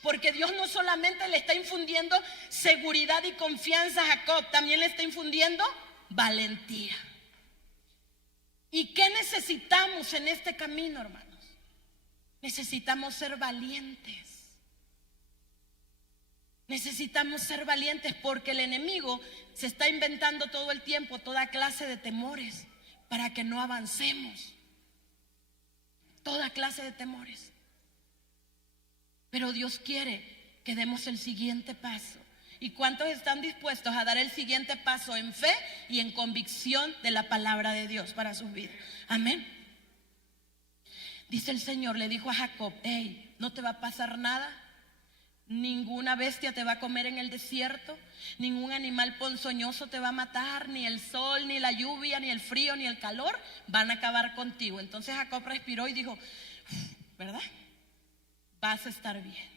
porque Dios no solamente le está infundiendo seguridad y confianza a Jacob, también le está infundiendo valentía. ¿Y qué necesitamos en este camino, hermanos? Necesitamos ser valientes. Necesitamos ser valientes porque el enemigo se está inventando todo el tiempo toda clase de temores para que no avancemos. Toda clase de temores. Pero Dios quiere que demos el siguiente paso. ¿Y cuántos están dispuestos a dar el siguiente paso en fe y en convicción de la palabra de Dios para sus vidas? Amén. Dice el Señor, le dijo a Jacob: hey, no te va a pasar nada. Ninguna bestia te va a comer en el desierto, ningún animal ponzoñoso te va a matar, ni el sol, ni la lluvia, ni el frío, ni el calor van a acabar contigo. Entonces Jacob respiró y dijo: ¿verdad? Vas a estar bien.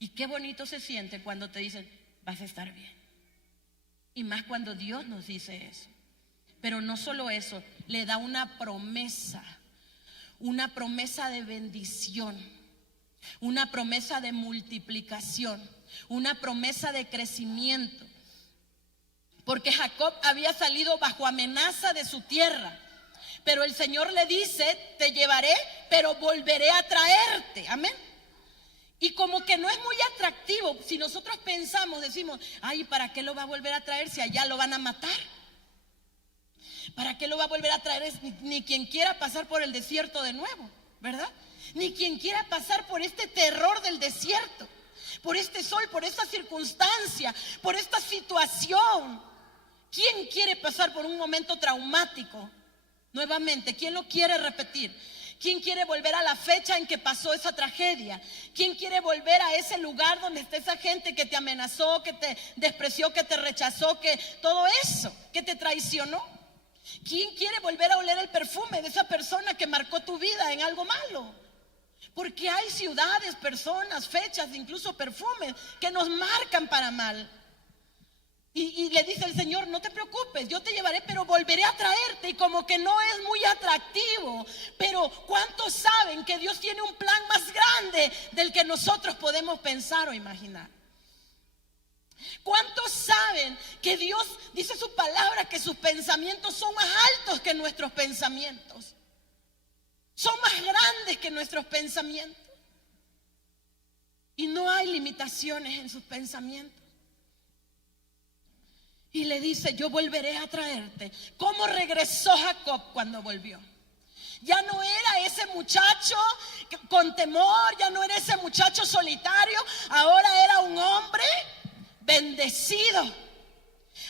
Y qué bonito se siente cuando te dicen: vas a estar bien. Y más cuando Dios nos dice eso. Pero no solo eso, le da una promesa de bendición. Una promesa de multiplicación, una promesa de crecimiento. Porque Jacob había salido bajo amenaza de su tierra, pero el Señor le dice: te llevaré, pero volveré a traerte. Amén. Y como que no es muy atractivo. Si nosotros pensamos, decimos: ay, ¿para qué lo va a volver a traer si allá lo van a matar? ¿Para qué lo va a volver a traer? Ni quien quiera pasar por el desierto de nuevo, ¿verdad? Ni quien quiera pasar por este terror del desierto, por este sol, por esta circunstancia, por esta situación. ¿Quién quiere pasar por un momento traumático nuevamente? ¿Quién lo quiere repetir? ¿Quién quiere volver a la fecha en que pasó esa tragedia? ¿Quién quiere volver a ese lugar donde está esa gente que te amenazó, que te despreció, que te rechazó, que todo eso, que te traicionó? ¿Quién quiere volver a oler el perfume de esa persona que marcó tu vida en algo malo? Porque hay ciudades, personas, fechas, incluso perfumes que nos marcan para mal. Y le dice el Señor: no te preocupes, yo te llevaré, pero volveré a traerte. Y como que no es muy atractivo, pero ¿cuántos saben que Dios tiene un plan más grande del que nosotros podemos pensar o imaginar? ¿Cuántos saben que Dios dice su palabra que sus pensamientos son más altos que nuestros pensamientos? Son más grandes que nuestros pensamientos. y no hay limitaciones en sus pensamientos. Y le dice: yo volveré a traerte. ¿Cómo regresó Jacob cuando volvió? Ya no era ese muchacho con temor, ya no era ese muchacho solitario, ahora era un hombre bendecido.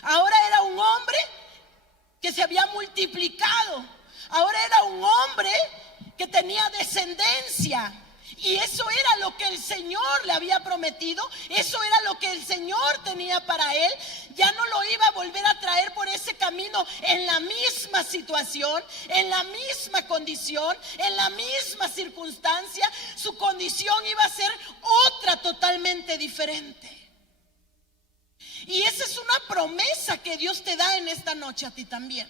Ahora era un hombre que se había multiplicado. Ahora era un hombre que tenía descendencia. Y eso era lo que el Señor le había prometido. Eso era lo que el Señor tenía para él. Ya no lo iba a volver a traer por ese camino en la misma situación, en la misma condición, en la misma circunstancia. Su condición iba a ser otra totalmente diferente. Y esa es una promesa que Dios te da en esta noche a ti también.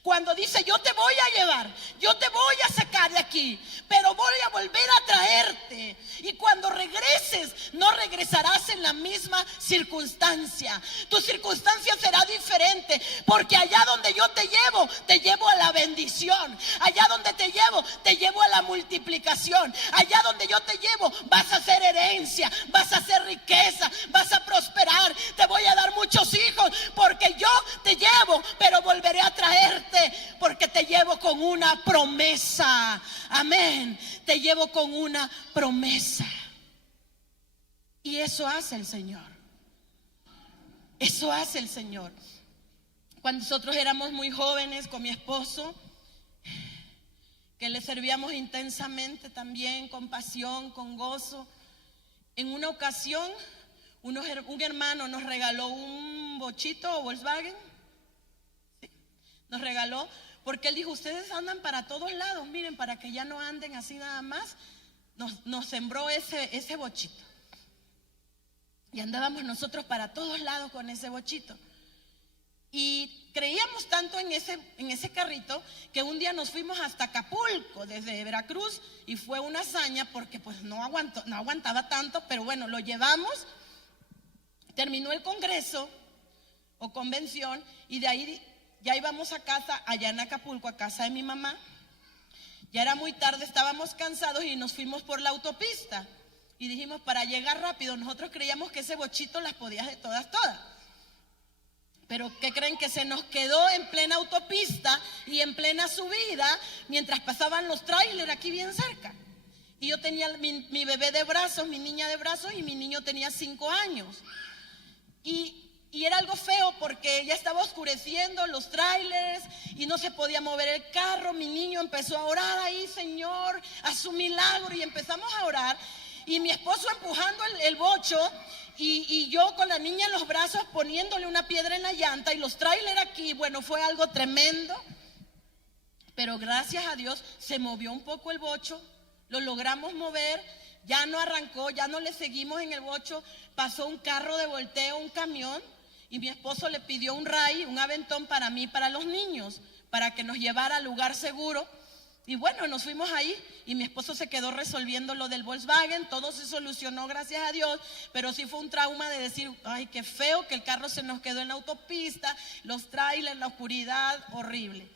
Cuando dice: yo te voy a llevar, yo te voy a sacar de aquí, pero voy a volver a traerte. Y cuando regreses, no regresarás en la misma circunstancia. Tu circunstancia será diferente, porque allá donde yo te llevo a la bendición. Allá donde te llevo a la multiplicación. Allá donde yo te llevo, vas a hacer herencia, vas a hacer riqueza, vas a prosperar. Te voy a dar muchos hijos, porque yo te llevo, pero volveré a traer. Porque te llevo con una promesa. Amén. Te llevo con una promesa. Y eso hace el Señor. Eso hace el Señor. Cuando nosotros éramos muy jóvenes con mi esposo, que le servíamos intensamente también, con pasión, con gozo, en una ocasión un hermano nos regaló un bochito o Volkswagen. Nos regaló, porque él dijo: ustedes andan para todos lados, miren, para que ya no anden así nada más. Nos sembró ese bochito. Y andábamos nosotros para todos lados con ese bochito. Y creíamos tanto en ese carrito que un día nos fuimos hasta Acapulco desde Veracruz, y fue una hazaña porque pues no aguantaba tanto, pero bueno, lo llevamos. Terminó el congreso o convención, y de ahí ya íbamos a casa, allá en Acapulco, a casa de mi mamá. Ya era muy tarde, estábamos cansados y nos fuimos por la autopista. Y dijimos: para llegar rápido. Nosotros creíamos que ese bochito las podía de todas. Pero ¿qué creen? Que se nos quedó en plena autopista y en plena subida, mientras pasaban los trailers aquí bien cerca. Y yo tenía mi bebé de brazos, mi niña de brazos, y mi niño tenía 5 años. Y era algo feo porque ya estaba oscureciendo los trailers y no se podía mover el carro. Mi niño empezó a orar ahí: Señor, haz su milagro. Y empezamos a orar. Y mi esposo empujando el bocho, y yo con la niña en los brazos poniéndole una piedra en la llanta, y los trailers aquí. Bueno, fue algo tremendo. Pero gracias a Dios se movió un poco el bocho. Lo logramos mover. Ya no arrancó, ya no le seguimos en el bocho. Pasó un carro de volteo, un camión. Y mi esposo le pidió un ray, un aventón para mí y para los niños, para que nos llevara al lugar seguro. Y bueno, nos fuimos ahí, y mi esposo se quedó resolviendo lo del Volkswagen. Todo se solucionó, gracias a Dios. Pero sí fue un trauma de decir: ay, qué feo que el carro se nos quedó en la autopista, los trailers, la oscuridad, horrible.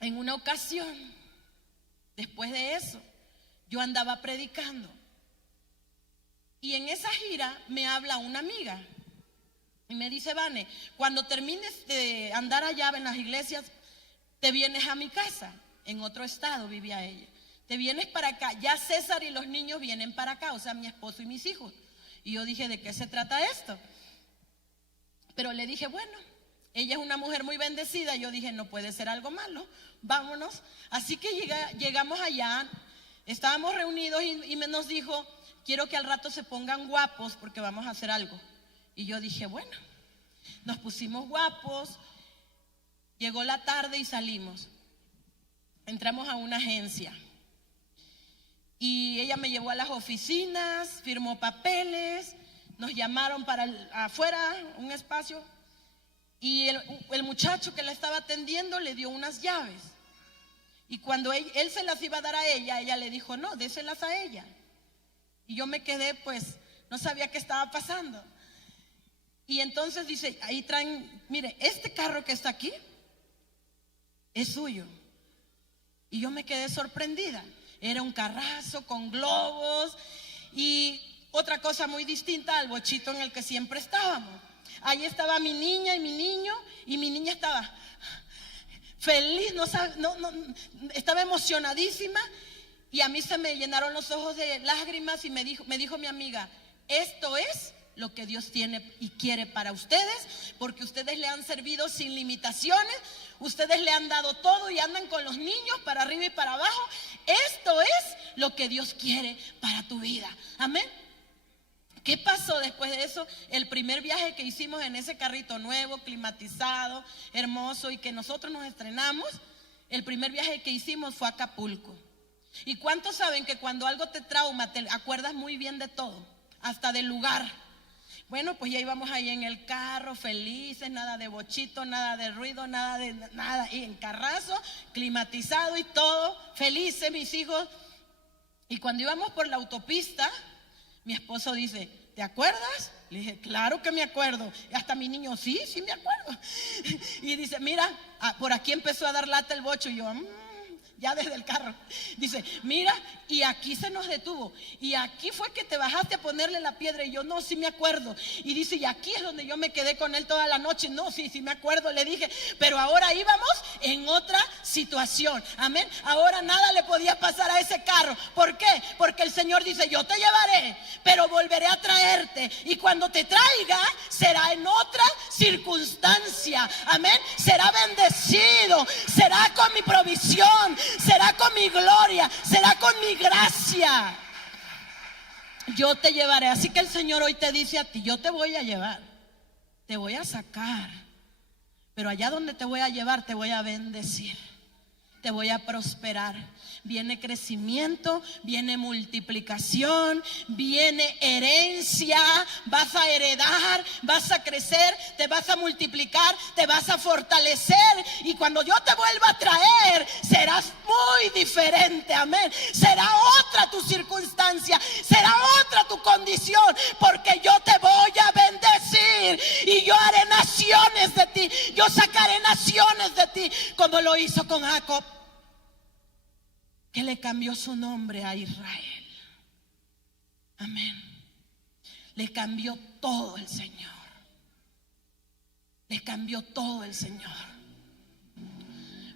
En una ocasión, después de eso, yo andaba predicando, y en esa gira me habla una amiga. Y me dice: Vane, cuando termines de andar allá en las iglesias, te vienes a mi casa. En otro estado vivía ella. Te vienes para acá. Ya César y los niños vienen para acá, o sea, mi esposo y mis hijos. Y yo dije: ¿de qué se trata esto? Pero le dije: bueno, ella es una mujer muy bendecida. Yo dije: no puede ser algo malo, vámonos. Así que llegamos allá, estábamos reunidos, y nos dijo: quiero que al rato se pongan guapos porque vamos a hacer algo. Y yo dije: bueno, nos pusimos guapos. Llegó la tarde y salimos. Entramos a una agencia. Y ella me llevó a las oficinas, firmó papeles, nos llamaron para afuera, un espacio. Y el muchacho que la estaba atendiendo le dio unas llaves. Y cuando él se las iba a dar a ella, ella le dijo: no, déselas a ella. Y yo me quedé, pues, no sabía qué estaba pasando. Y entonces dice: ahí traen, mire, este carro que está aquí es suyo. Y yo me quedé sorprendida. Era un carrazo con globos, y otra cosa muy distinta al bochito en el que siempre estábamos. Ahí estaba mi niña y mi niño, y mi niña estaba feliz, estaba emocionadísima, y a mí se me llenaron los ojos de lágrimas y me dijo mi amiga: esto es lo que Dios tiene y quiere para ustedes, porque ustedes le han servido sin limitaciones, ustedes le han dado todo y andan con los niños para arriba y para abajo. Esto es lo que Dios quiere para tu vida. Amén. ¿Qué pasó después de eso? El primer viaje que hicimos en ese carrito nuevo, climatizado, hermoso, y que nosotros nos estrenamos, el primer viaje que hicimos fue a Acapulco. ¿Y cuántos saben que cuando algo te trauma te acuerdas muy bien de todo, hasta del lugar? Bueno, pues ya íbamos ahí en el carro, felices, nada de bochito, nada de ruido, nada, y en carrazo, climatizado y todo, felices mis hijos. Y cuando íbamos por la autopista, mi esposo dice: ¿te acuerdas? Le dije: claro que me acuerdo. Y hasta mi niño: sí me acuerdo. Y dice: mira, por aquí empezó a dar lata el bocho. Y yo: ya desde el carro. Dice: mira, y aquí se nos detuvo, y aquí fue que te bajaste a ponerle la piedra. Y yo: no, sí me acuerdo. Y dice: y aquí es donde yo me quedé con él toda la noche. No, sí me acuerdo, le dije, pero ahora íbamos en otra situación. Amén. Ahora nada le podía pasar a ese carro. ¿Por qué? Porque el Señor dice: yo te llevaré, pero volveré a traerte, y cuando te traiga será en otra circunstancia. Amén. Será bendecido, será con mi provisión, será con mi gloria, será con mi gracia. Yo te llevaré. Así que el Señor hoy te dice a ti: yo te voy a llevar, te voy a sacar, pero allá donde te voy a llevar te voy a bendecir, te voy a prosperar. Viene crecimiento, viene multiplicación, viene herencia. Vas a heredar, vas a crecer, te vas a multiplicar, te vas a fortalecer. Y cuando yo te vuelva a traer, serás muy diferente. Amén. Será otra tu circunstancia, será otra tu condición, porque yo te voy a bendecir y yo haré naciones de ti. Yo sacaré naciones de ti, como lo hizo con Jacob, que le cambió su nombre a Israel. Amén. Le cambió todo el Señor. Le cambió todo el Señor.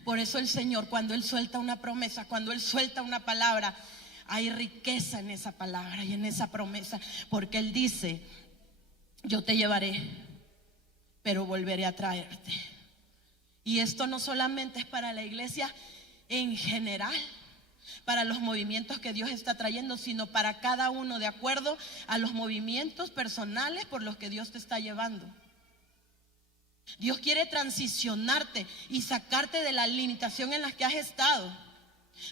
Por eso el Señor, cuando Él suelta una promesa, cuando Él suelta una palabra, hay riqueza en esa palabra y en esa promesa, porque Él dice: yo te llevaré, pero volveré a traerte. Y esto no solamente es para la iglesia en general, para los movimientos que Dios está trayendo, sino para cada uno, de acuerdo a los movimientos personales por los que Dios te está llevando. Dios quiere transicionarte y sacarte de la limitación en la que has estado.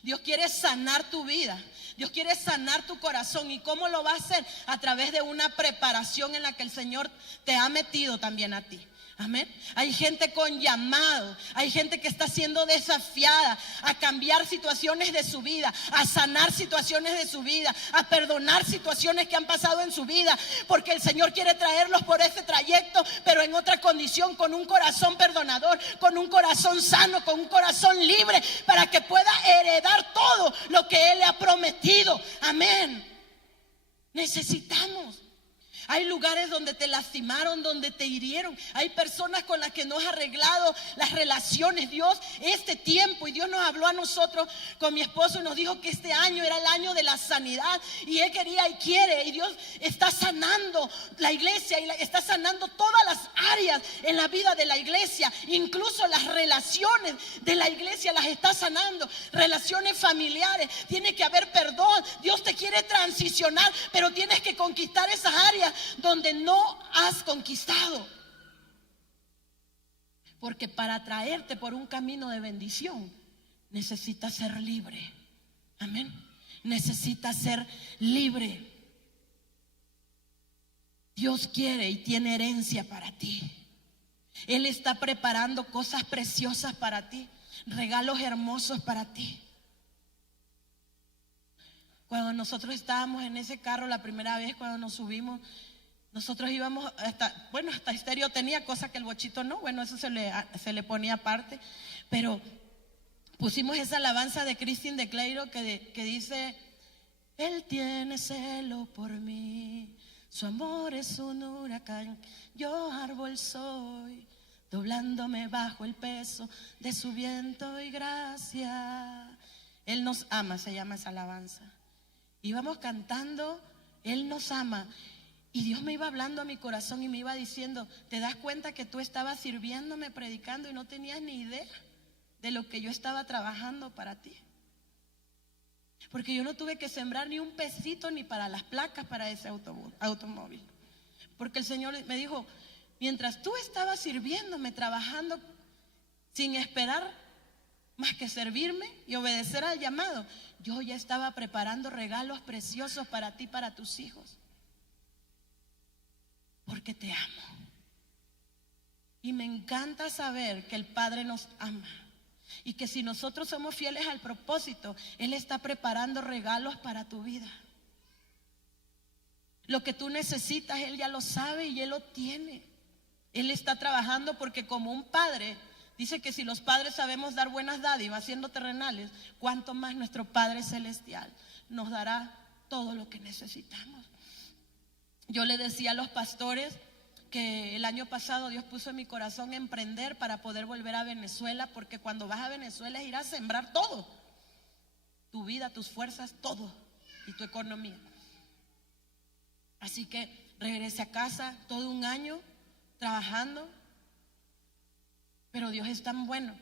Dios quiere sanar tu vida, Dios quiere sanar tu corazón. ¿Y cómo lo va a hacer? A través de una preparación en la que el Señor te ha metido también a ti. Amén. Hay gente con llamado, hay gente que está siendo desafiada a cambiar situaciones de su vida, a sanar situaciones de su vida, a perdonar situaciones que han pasado en su vida, porque el Señor quiere traerlos por ese trayecto, pero en otra condición, con un corazón perdonador, con un corazón sano, con un corazón libre, para que pueda heredar todo lo que Él le ha prometido. Amén. Necesitamos. Hay lugares donde te lastimaron, donde te hirieron. Hay personas con las que no has arreglado las relaciones. Dios, este tiempo, y Dios nos habló a nosotros con mi esposo y nos dijo que este año era el año de la sanidad. Y Él quería y quiere, y Dios está sanando la iglesia y está sanando todas las áreas en la vida de la iglesia. Incluso las relaciones de la iglesia las está sanando. Relaciones familiares. Tiene que haber perdón. Dios te quiere transicionar, pero tienes que conquistar esas áreas donde no has conquistado, porque para traerte por un camino de bendición necesitas ser libre. Amén. Necesitas ser libre. Dios quiere y tiene herencia para ti. Él está preparando cosas preciosas para ti, regalos hermosos para ti. Cuando nosotros estábamos en ese carro la primera vez, cuando nos subimos, nosotros íbamos hasta estéreo tenía, cosa que el bochito no. Bueno, eso se le ponía aparte. Pero pusimos esa alabanza de Christine de Cleiro que dice: Él tiene celo por mí. Su amor es un huracán. Yo árbol soy, doblándome bajo el peso de su viento y gracia. Él nos ama, se llama esa alabanza. Íbamos cantando, Él nos ama. Y Dios me iba hablando a mi corazón y me iba diciendo, ¿te das cuenta que tú estabas sirviéndome, predicando y no tenías ni idea de lo que yo estaba trabajando para ti? Porque yo no tuve que sembrar ni un pesito ni para las placas para ese automóvil. Porque el Señor me dijo, mientras tú estabas sirviéndome, trabajando sin esperar más que servirme y obedecer al llamado, yo ya estaba preparando regalos preciosos para ti, para tus hijos. Porque te amo. Y me encanta saber que el Padre nos ama. Y que si nosotros somos fieles al propósito, Él está preparando regalos para tu vida. Lo que tú necesitas, Él ya lo sabe y Él lo tiene. Él está trabajando porque como un padre, dice que si los padres sabemos dar buenas dádivas siendo terrenales, cuánto más nuestro Padre Celestial nos dará todo lo que necesitamos. Yo le decía a los pastores que el año pasado Dios puso en mi corazón emprender para poder volver a Venezuela, porque cuando vas a Venezuela es ir a sembrar todo, tu vida, tus fuerzas, todo, y tu economía. Así que regresé a casa todo un año trabajando, pero Dios es tan bueno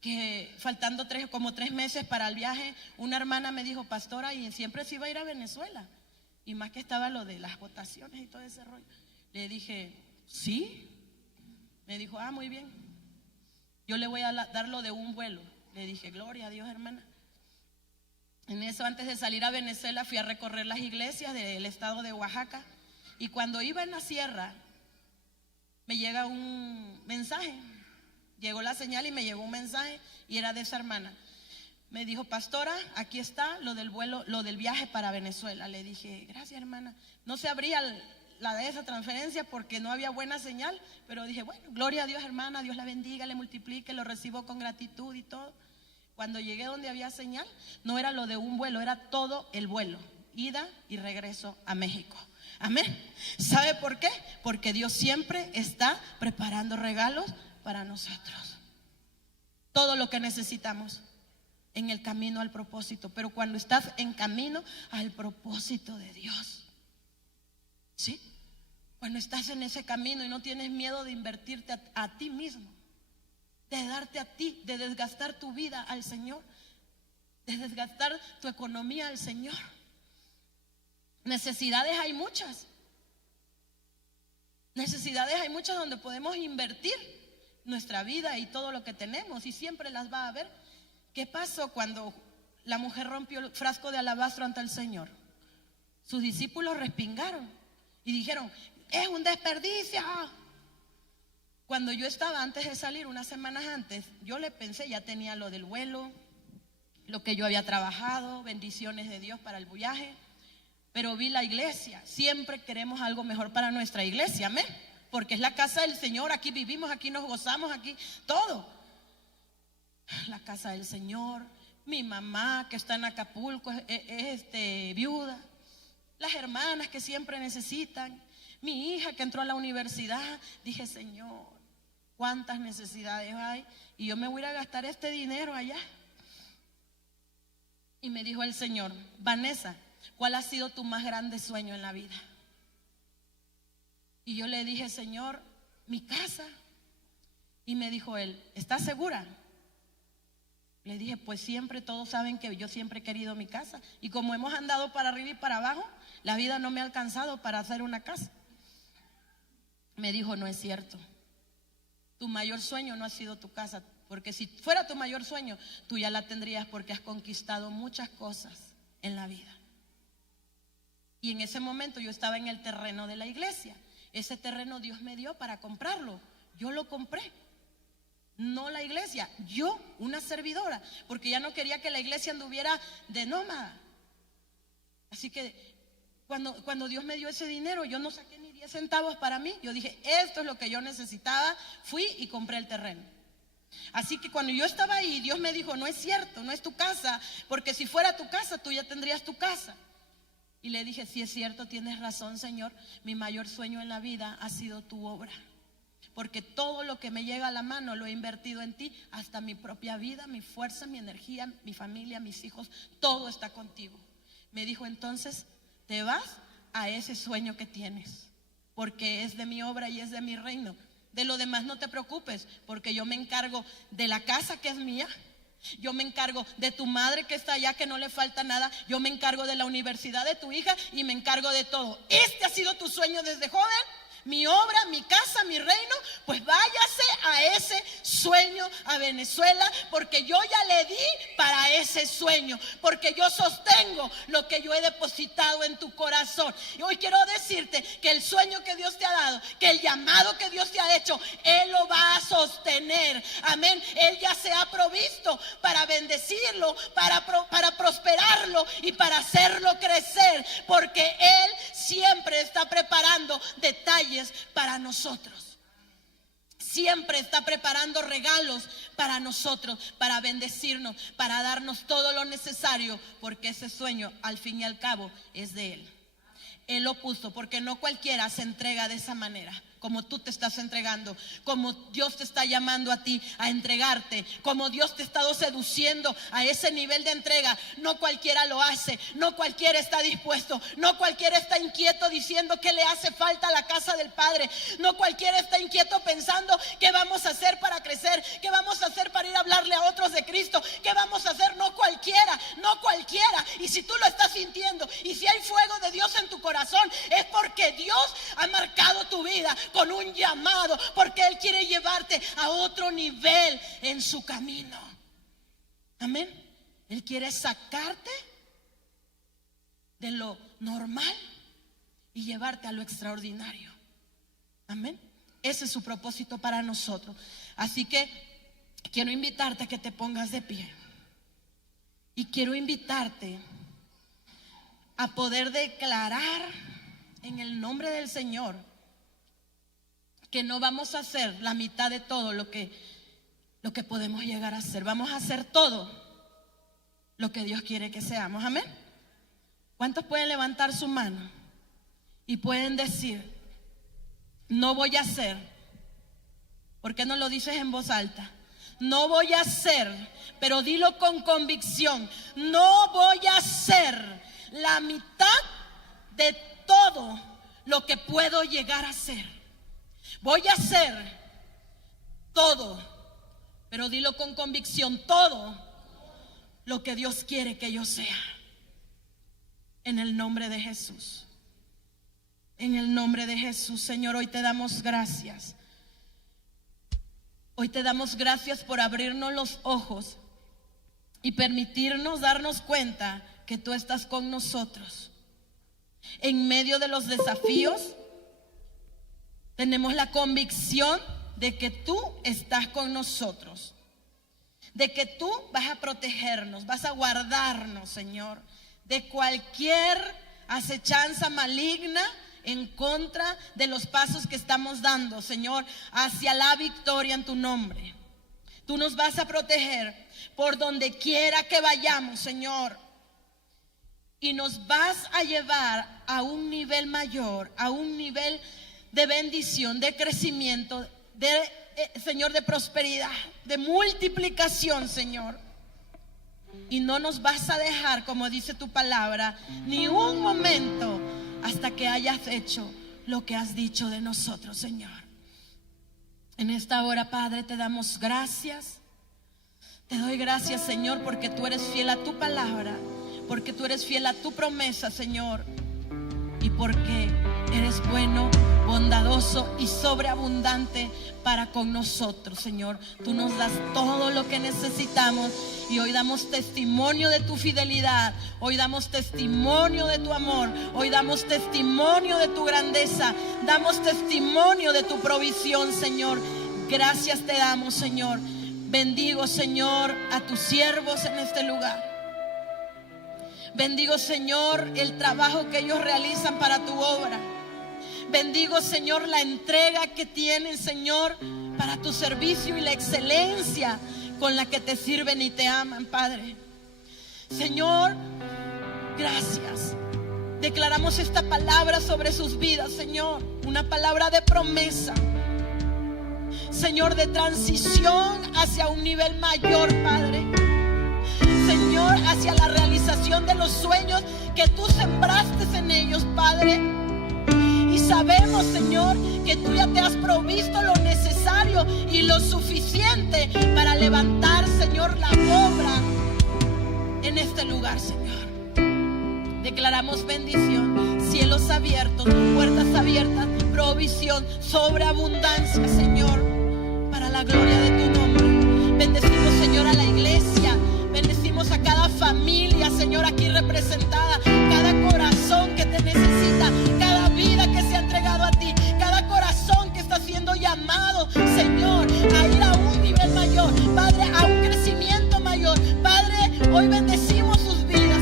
que faltando como 3 meses para el viaje, una hermana me dijo, pastora, y siempre se iba a ir a Venezuela, y más que estaba lo de las votaciones y todo ese rollo. Le dije, ¿sí? Me dijo, muy bien. Yo le voy a dar lo de un vuelo. Le dije, gloria a Dios, hermana. En eso, antes de salir a Venezuela, fui a recorrer las iglesias del estado de Oaxaca. Y cuando iba en la sierra, me llega un mensaje. Llegó la señal y me llegó un mensaje y era de esa hermana. Me dijo, pastora, aquí está lo del vuelo, lo del viaje para Venezuela. Le dije, gracias, hermana. No se abría la de esa transferencia porque no había buena señal, pero dije, bueno, gloria a Dios, hermana, Dios la bendiga, le multiplique, lo recibo con gratitud y todo. Cuando llegué donde había señal, no era lo de un vuelo, era todo el vuelo, ida y regreso a México. Amén. ¿Sabe por qué? Porque Dios siempre está preparando regalos para nosotros. Todo lo que necesitamos en el camino al propósito, pero cuando estás en camino al propósito de Dios, ¿sí? Cuando estás en ese camino y no tienes miedo de invertirte a ti mismo, de darte a ti, de desgastar tu vida al Señor, de desgastar tu economía al Señor. Necesidades hay muchas. Necesidades hay muchas donde podemos invertir nuestra vida y todo lo que tenemos, y siempre las va a haber. ¿Qué pasó cuando la mujer rompió el frasco de alabastro ante el Señor? Sus discípulos respingaron y dijeron, es un desperdicio. Cuando yo estaba antes de salir, unas semanas antes, yo le pensé, ya tenía lo del vuelo, lo que yo había trabajado, bendiciones de Dios para el viaje, pero vi la iglesia. Siempre queremos algo mejor para nuestra iglesia, amén, porque es la casa del Señor, aquí vivimos, aquí nos gozamos, aquí todo. La casa del Señor, mi mamá que está en Acapulco es viuda, las hermanas que siempre necesitan, mi hija que entró a la universidad. Dije, Señor, cuántas necesidades hay y yo me voy a ir a gastar este dinero allá. Y me dijo el Señor, Vanessa, ¿cuál ha sido tu más grande sueño en la vida? Y yo le dije, Señor, mi casa. Y me dijo él, ¿estás segura? Le dije, pues siempre, todos saben que yo siempre he querido mi casa, y como hemos andado para arriba y para abajo, la vida no me ha alcanzado para hacer una casa. Me dijo, no es cierto, tu mayor sueño no ha sido tu casa, porque si fuera tu mayor sueño, tú ya la tendrías, porque has conquistado muchas cosas en la vida. Y en ese momento yo estaba en el terreno de la iglesia. Ese terreno Dios me dio para comprarlo, yo lo compré. No la iglesia, yo, una servidora, porque ya no quería que la iglesia anduviera de nómada. Así que cuando Dios me dio ese dinero, yo no saqué ni 10 centavos para mí. Yo dije, esto es lo que yo necesitaba. Fui y compré el terreno. Así que cuando yo estaba ahí, Dios me dijo, no es cierto, no es tu casa, porque si fuera tu casa, tú ya tendrías tu casa. Y le dije, sí es cierto, tienes razón, Señor, mi mayor sueño en la vida ha sido tu obra. Porque todo lo que me llega a la mano lo he invertido en ti, hasta mi propia vida, mi fuerza, mi energía, mi familia, mis hijos, todo está contigo. Me dijo, entonces te vas a ese sueño que tienes, porque es de mi obra y es de mi reino. De lo demás no te preocupes, porque yo me encargo de la casa que es mía. Yo me encargo de tu madre que está allá, que no le falta nada. Yo me encargo de la universidad de tu hija y me encargo de todo. Este ha sido tu sueño desde joven. Mi obra, mi casa, mi reino, pues váyase a ese sueño a Venezuela, porque yo ya le di para ese sueño, porque yo sostengo lo que yo he depositado en tu corazón. Y hoy quiero decirte que el sueño que Dios te ha dado, que el llamado que Dios te ha hecho, Él lo va a sostener. Amén. Él ya se ha provisto para bendecirlo, para prosperarlo y para hacerlo crecer, porque Él siempre está preparando detalles para nosotros. Siempre está preparando regalos para nosotros, para bendecirnos, para darnos todo lo necesario, porque ese sueño al fin y al cabo es de Él. Él lo puso, porque no cualquiera se entrega de esa manera, como tú te estás entregando, como Dios te está llamando a ti a entregarte, como Dios te ha estado seduciendo a ese nivel de entrega. No cualquiera lo hace, no cualquiera está dispuesto, no cualquiera está inquieto diciendo que le hace falta a la casa del Padre, no cualquiera está inquieto pensando qué vamos a hacer para crecer, qué vamos a hacer para ir a hablarle a otros de Cristo, qué vamos a hacer. No cualquiera, no cualquiera. Y si tú lo estás sintiendo y si hay fuego de Dios en tu corazón, es porque Dios ha marcado tu vida con un llamado, porque Él quiere llevarte a otro nivel en su camino. Amén. Él quiere sacarte de lo normal y llevarte a lo extraordinario. Amén. Ese es su propósito para nosotros. Así que quiero invitarte a que te pongas de pie. Y quiero invitarte a poder declarar en el nombre del Señor que no vamos a hacer la mitad de todo lo que podemos llegar a hacer. Vamos a hacer todo lo que Dios quiere que seamos. Amén. ¿Cuántos pueden levantar su mano y pueden decir, no voy a hacer? ¿Por qué no lo dices en voz alta? No voy a hacer, pero dilo con convicción. No voy a hacer la mitad de todo lo que puedo llegar a hacer. Voy a hacer todo, pero dilo con convicción, todo lo que Dios quiere que yo sea. En el nombre de Jesús. En el nombre de Jesús, Señor, hoy te damos gracias. Hoy te damos gracias por abrirnos los ojos y permitirnos darnos cuenta que tú estás con nosotros. En medio de los desafíos, tenemos la convicción de que tú estás con nosotros, de que tú vas a protegernos, vas a guardarnos, Señor, de cualquier acechanza maligna en contra de los pasos que estamos dando, Señor, hacia la victoria en tu nombre. Tú nos vas a proteger por donde quiera que vayamos, Señor, y nos vas a llevar a un nivel mayor, a un nivel de bendición, de crecimiento, Señor, de prosperidad, de multiplicación, Señor. Y no nos vas a dejar, como dice tu palabra, ni un momento hasta que hayas hecho lo que has dicho de nosotros, Señor. En esta hora, Padre, te damos gracias. Te doy gracias, Señor, porque tú eres fiel a tu palabra, porque tú eres fiel a tu promesa, Señor, y porque eres bueno, bondadoso y sobreabundante para con nosotros, Señor. Tú nos das todo lo que necesitamos y hoy damos testimonio de tu fidelidad, hoy damos testimonio de tu amor, hoy damos testimonio de tu grandeza, damos testimonio de tu provisión, Señor. Gracias te damos, Señor. Bendigo, Señor, a tus siervos en este lugar. Bendigo, Señor, el trabajo que ellos realizan para tu obra. Bendigo, Señor, la entrega que tienen, Señor, para tu servicio y la excelencia con la que te sirven y te aman, Padre. Señor, gracias. Declaramos esta palabra sobre sus vidas, Señor, una palabra de promesa, Señor, de transición hacia un nivel mayor, Padre. Señor, hacia la realización de los sueños que tú sembraste en ellos, Padre. Y sabemos, Señor, que tú ya te has provisto lo necesario y lo suficiente para levantar, Señor, la obra en este lugar, Señor. Declaramos bendición, cielos abiertos, puertas abiertas, provisión, sobreabundancia, Señor, para la gloria de tu nombre. Bendecimos, Señor, a la iglesia. Bendecimos a cada familia, Señor, aquí representada, cada corazón que te necesita, cada vida que se ha entregado a ti, cada corazón que está siendo llamado, Señor, a ir a un nivel mayor, Padre, a un crecimiento mayor. Padre, hoy bendecimos sus vidas.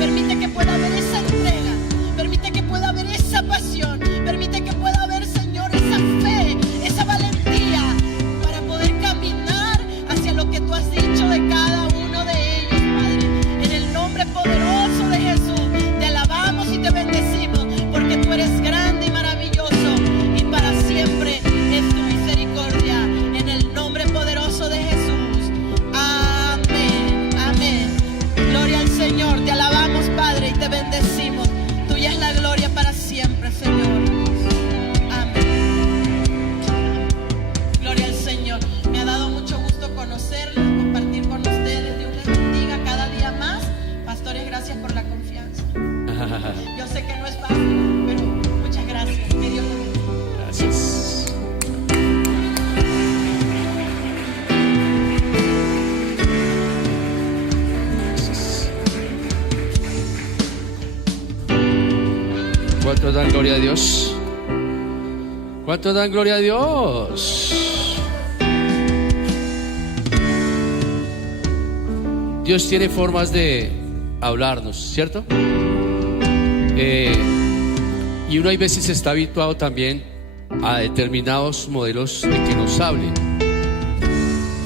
Permite que pueda haber esa entrega, permite que pueda haber esa pasión, permite que pueda haber, Señor, esa fe, esa valentía para poder caminar hacia lo que tú has dicho de cada uno de ellos, Padre. En el nombre poderoso de Jesús, te alabamos y te bendecimos, porque tú eres grande y maravilloso, y para siempre es tu misericordia. En el nombre poderoso de Jesús. Amén, amén. Gloria al Señor, te alabamos, Padre, y te bendecimos. Tuya es la gloria para siempre, Señor. Amén. Gloria al Señor. Me ha dado mucho gusto conocerles, compartir con ustedes. Dios les bendiga cada día más. Pastores, gracias por la confianza. Yo sé que no es fácil, pero muchas gracias. Que Dios los bendiga. Gracias. ¿Cuántos dan gloria a Dios? ¿Cuántos dan gloria a Dios? Dios tiene formas de hablarnos, ¿cierto? Y uno hay veces está habituado también a determinados modelos de que nos hablen.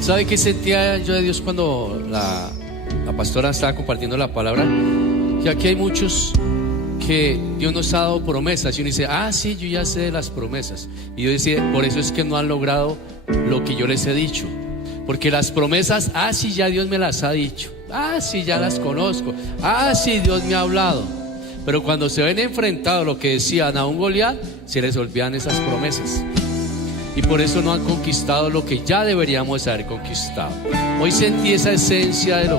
¿Sabe qué sentía yo de Dios cuando la pastora estaba compartiendo la palabra? Que aquí hay muchos que Dios nos ha dado promesas y uno dice, sí, yo ya sé de las promesas. Y Dios dice, por eso es que no han logrado lo que yo les he dicho. Porque las promesas, sí, ya Dios me las ha dicho. Sí, ya las conozco. Sí, Dios me ha hablado. Pero cuando se ven enfrentados a lo que decían a un Goliat, se les olvidan esas promesas. Y por eso no han conquistado lo que ya deberíamos haber conquistado. Hoy sentí esa esencia de lo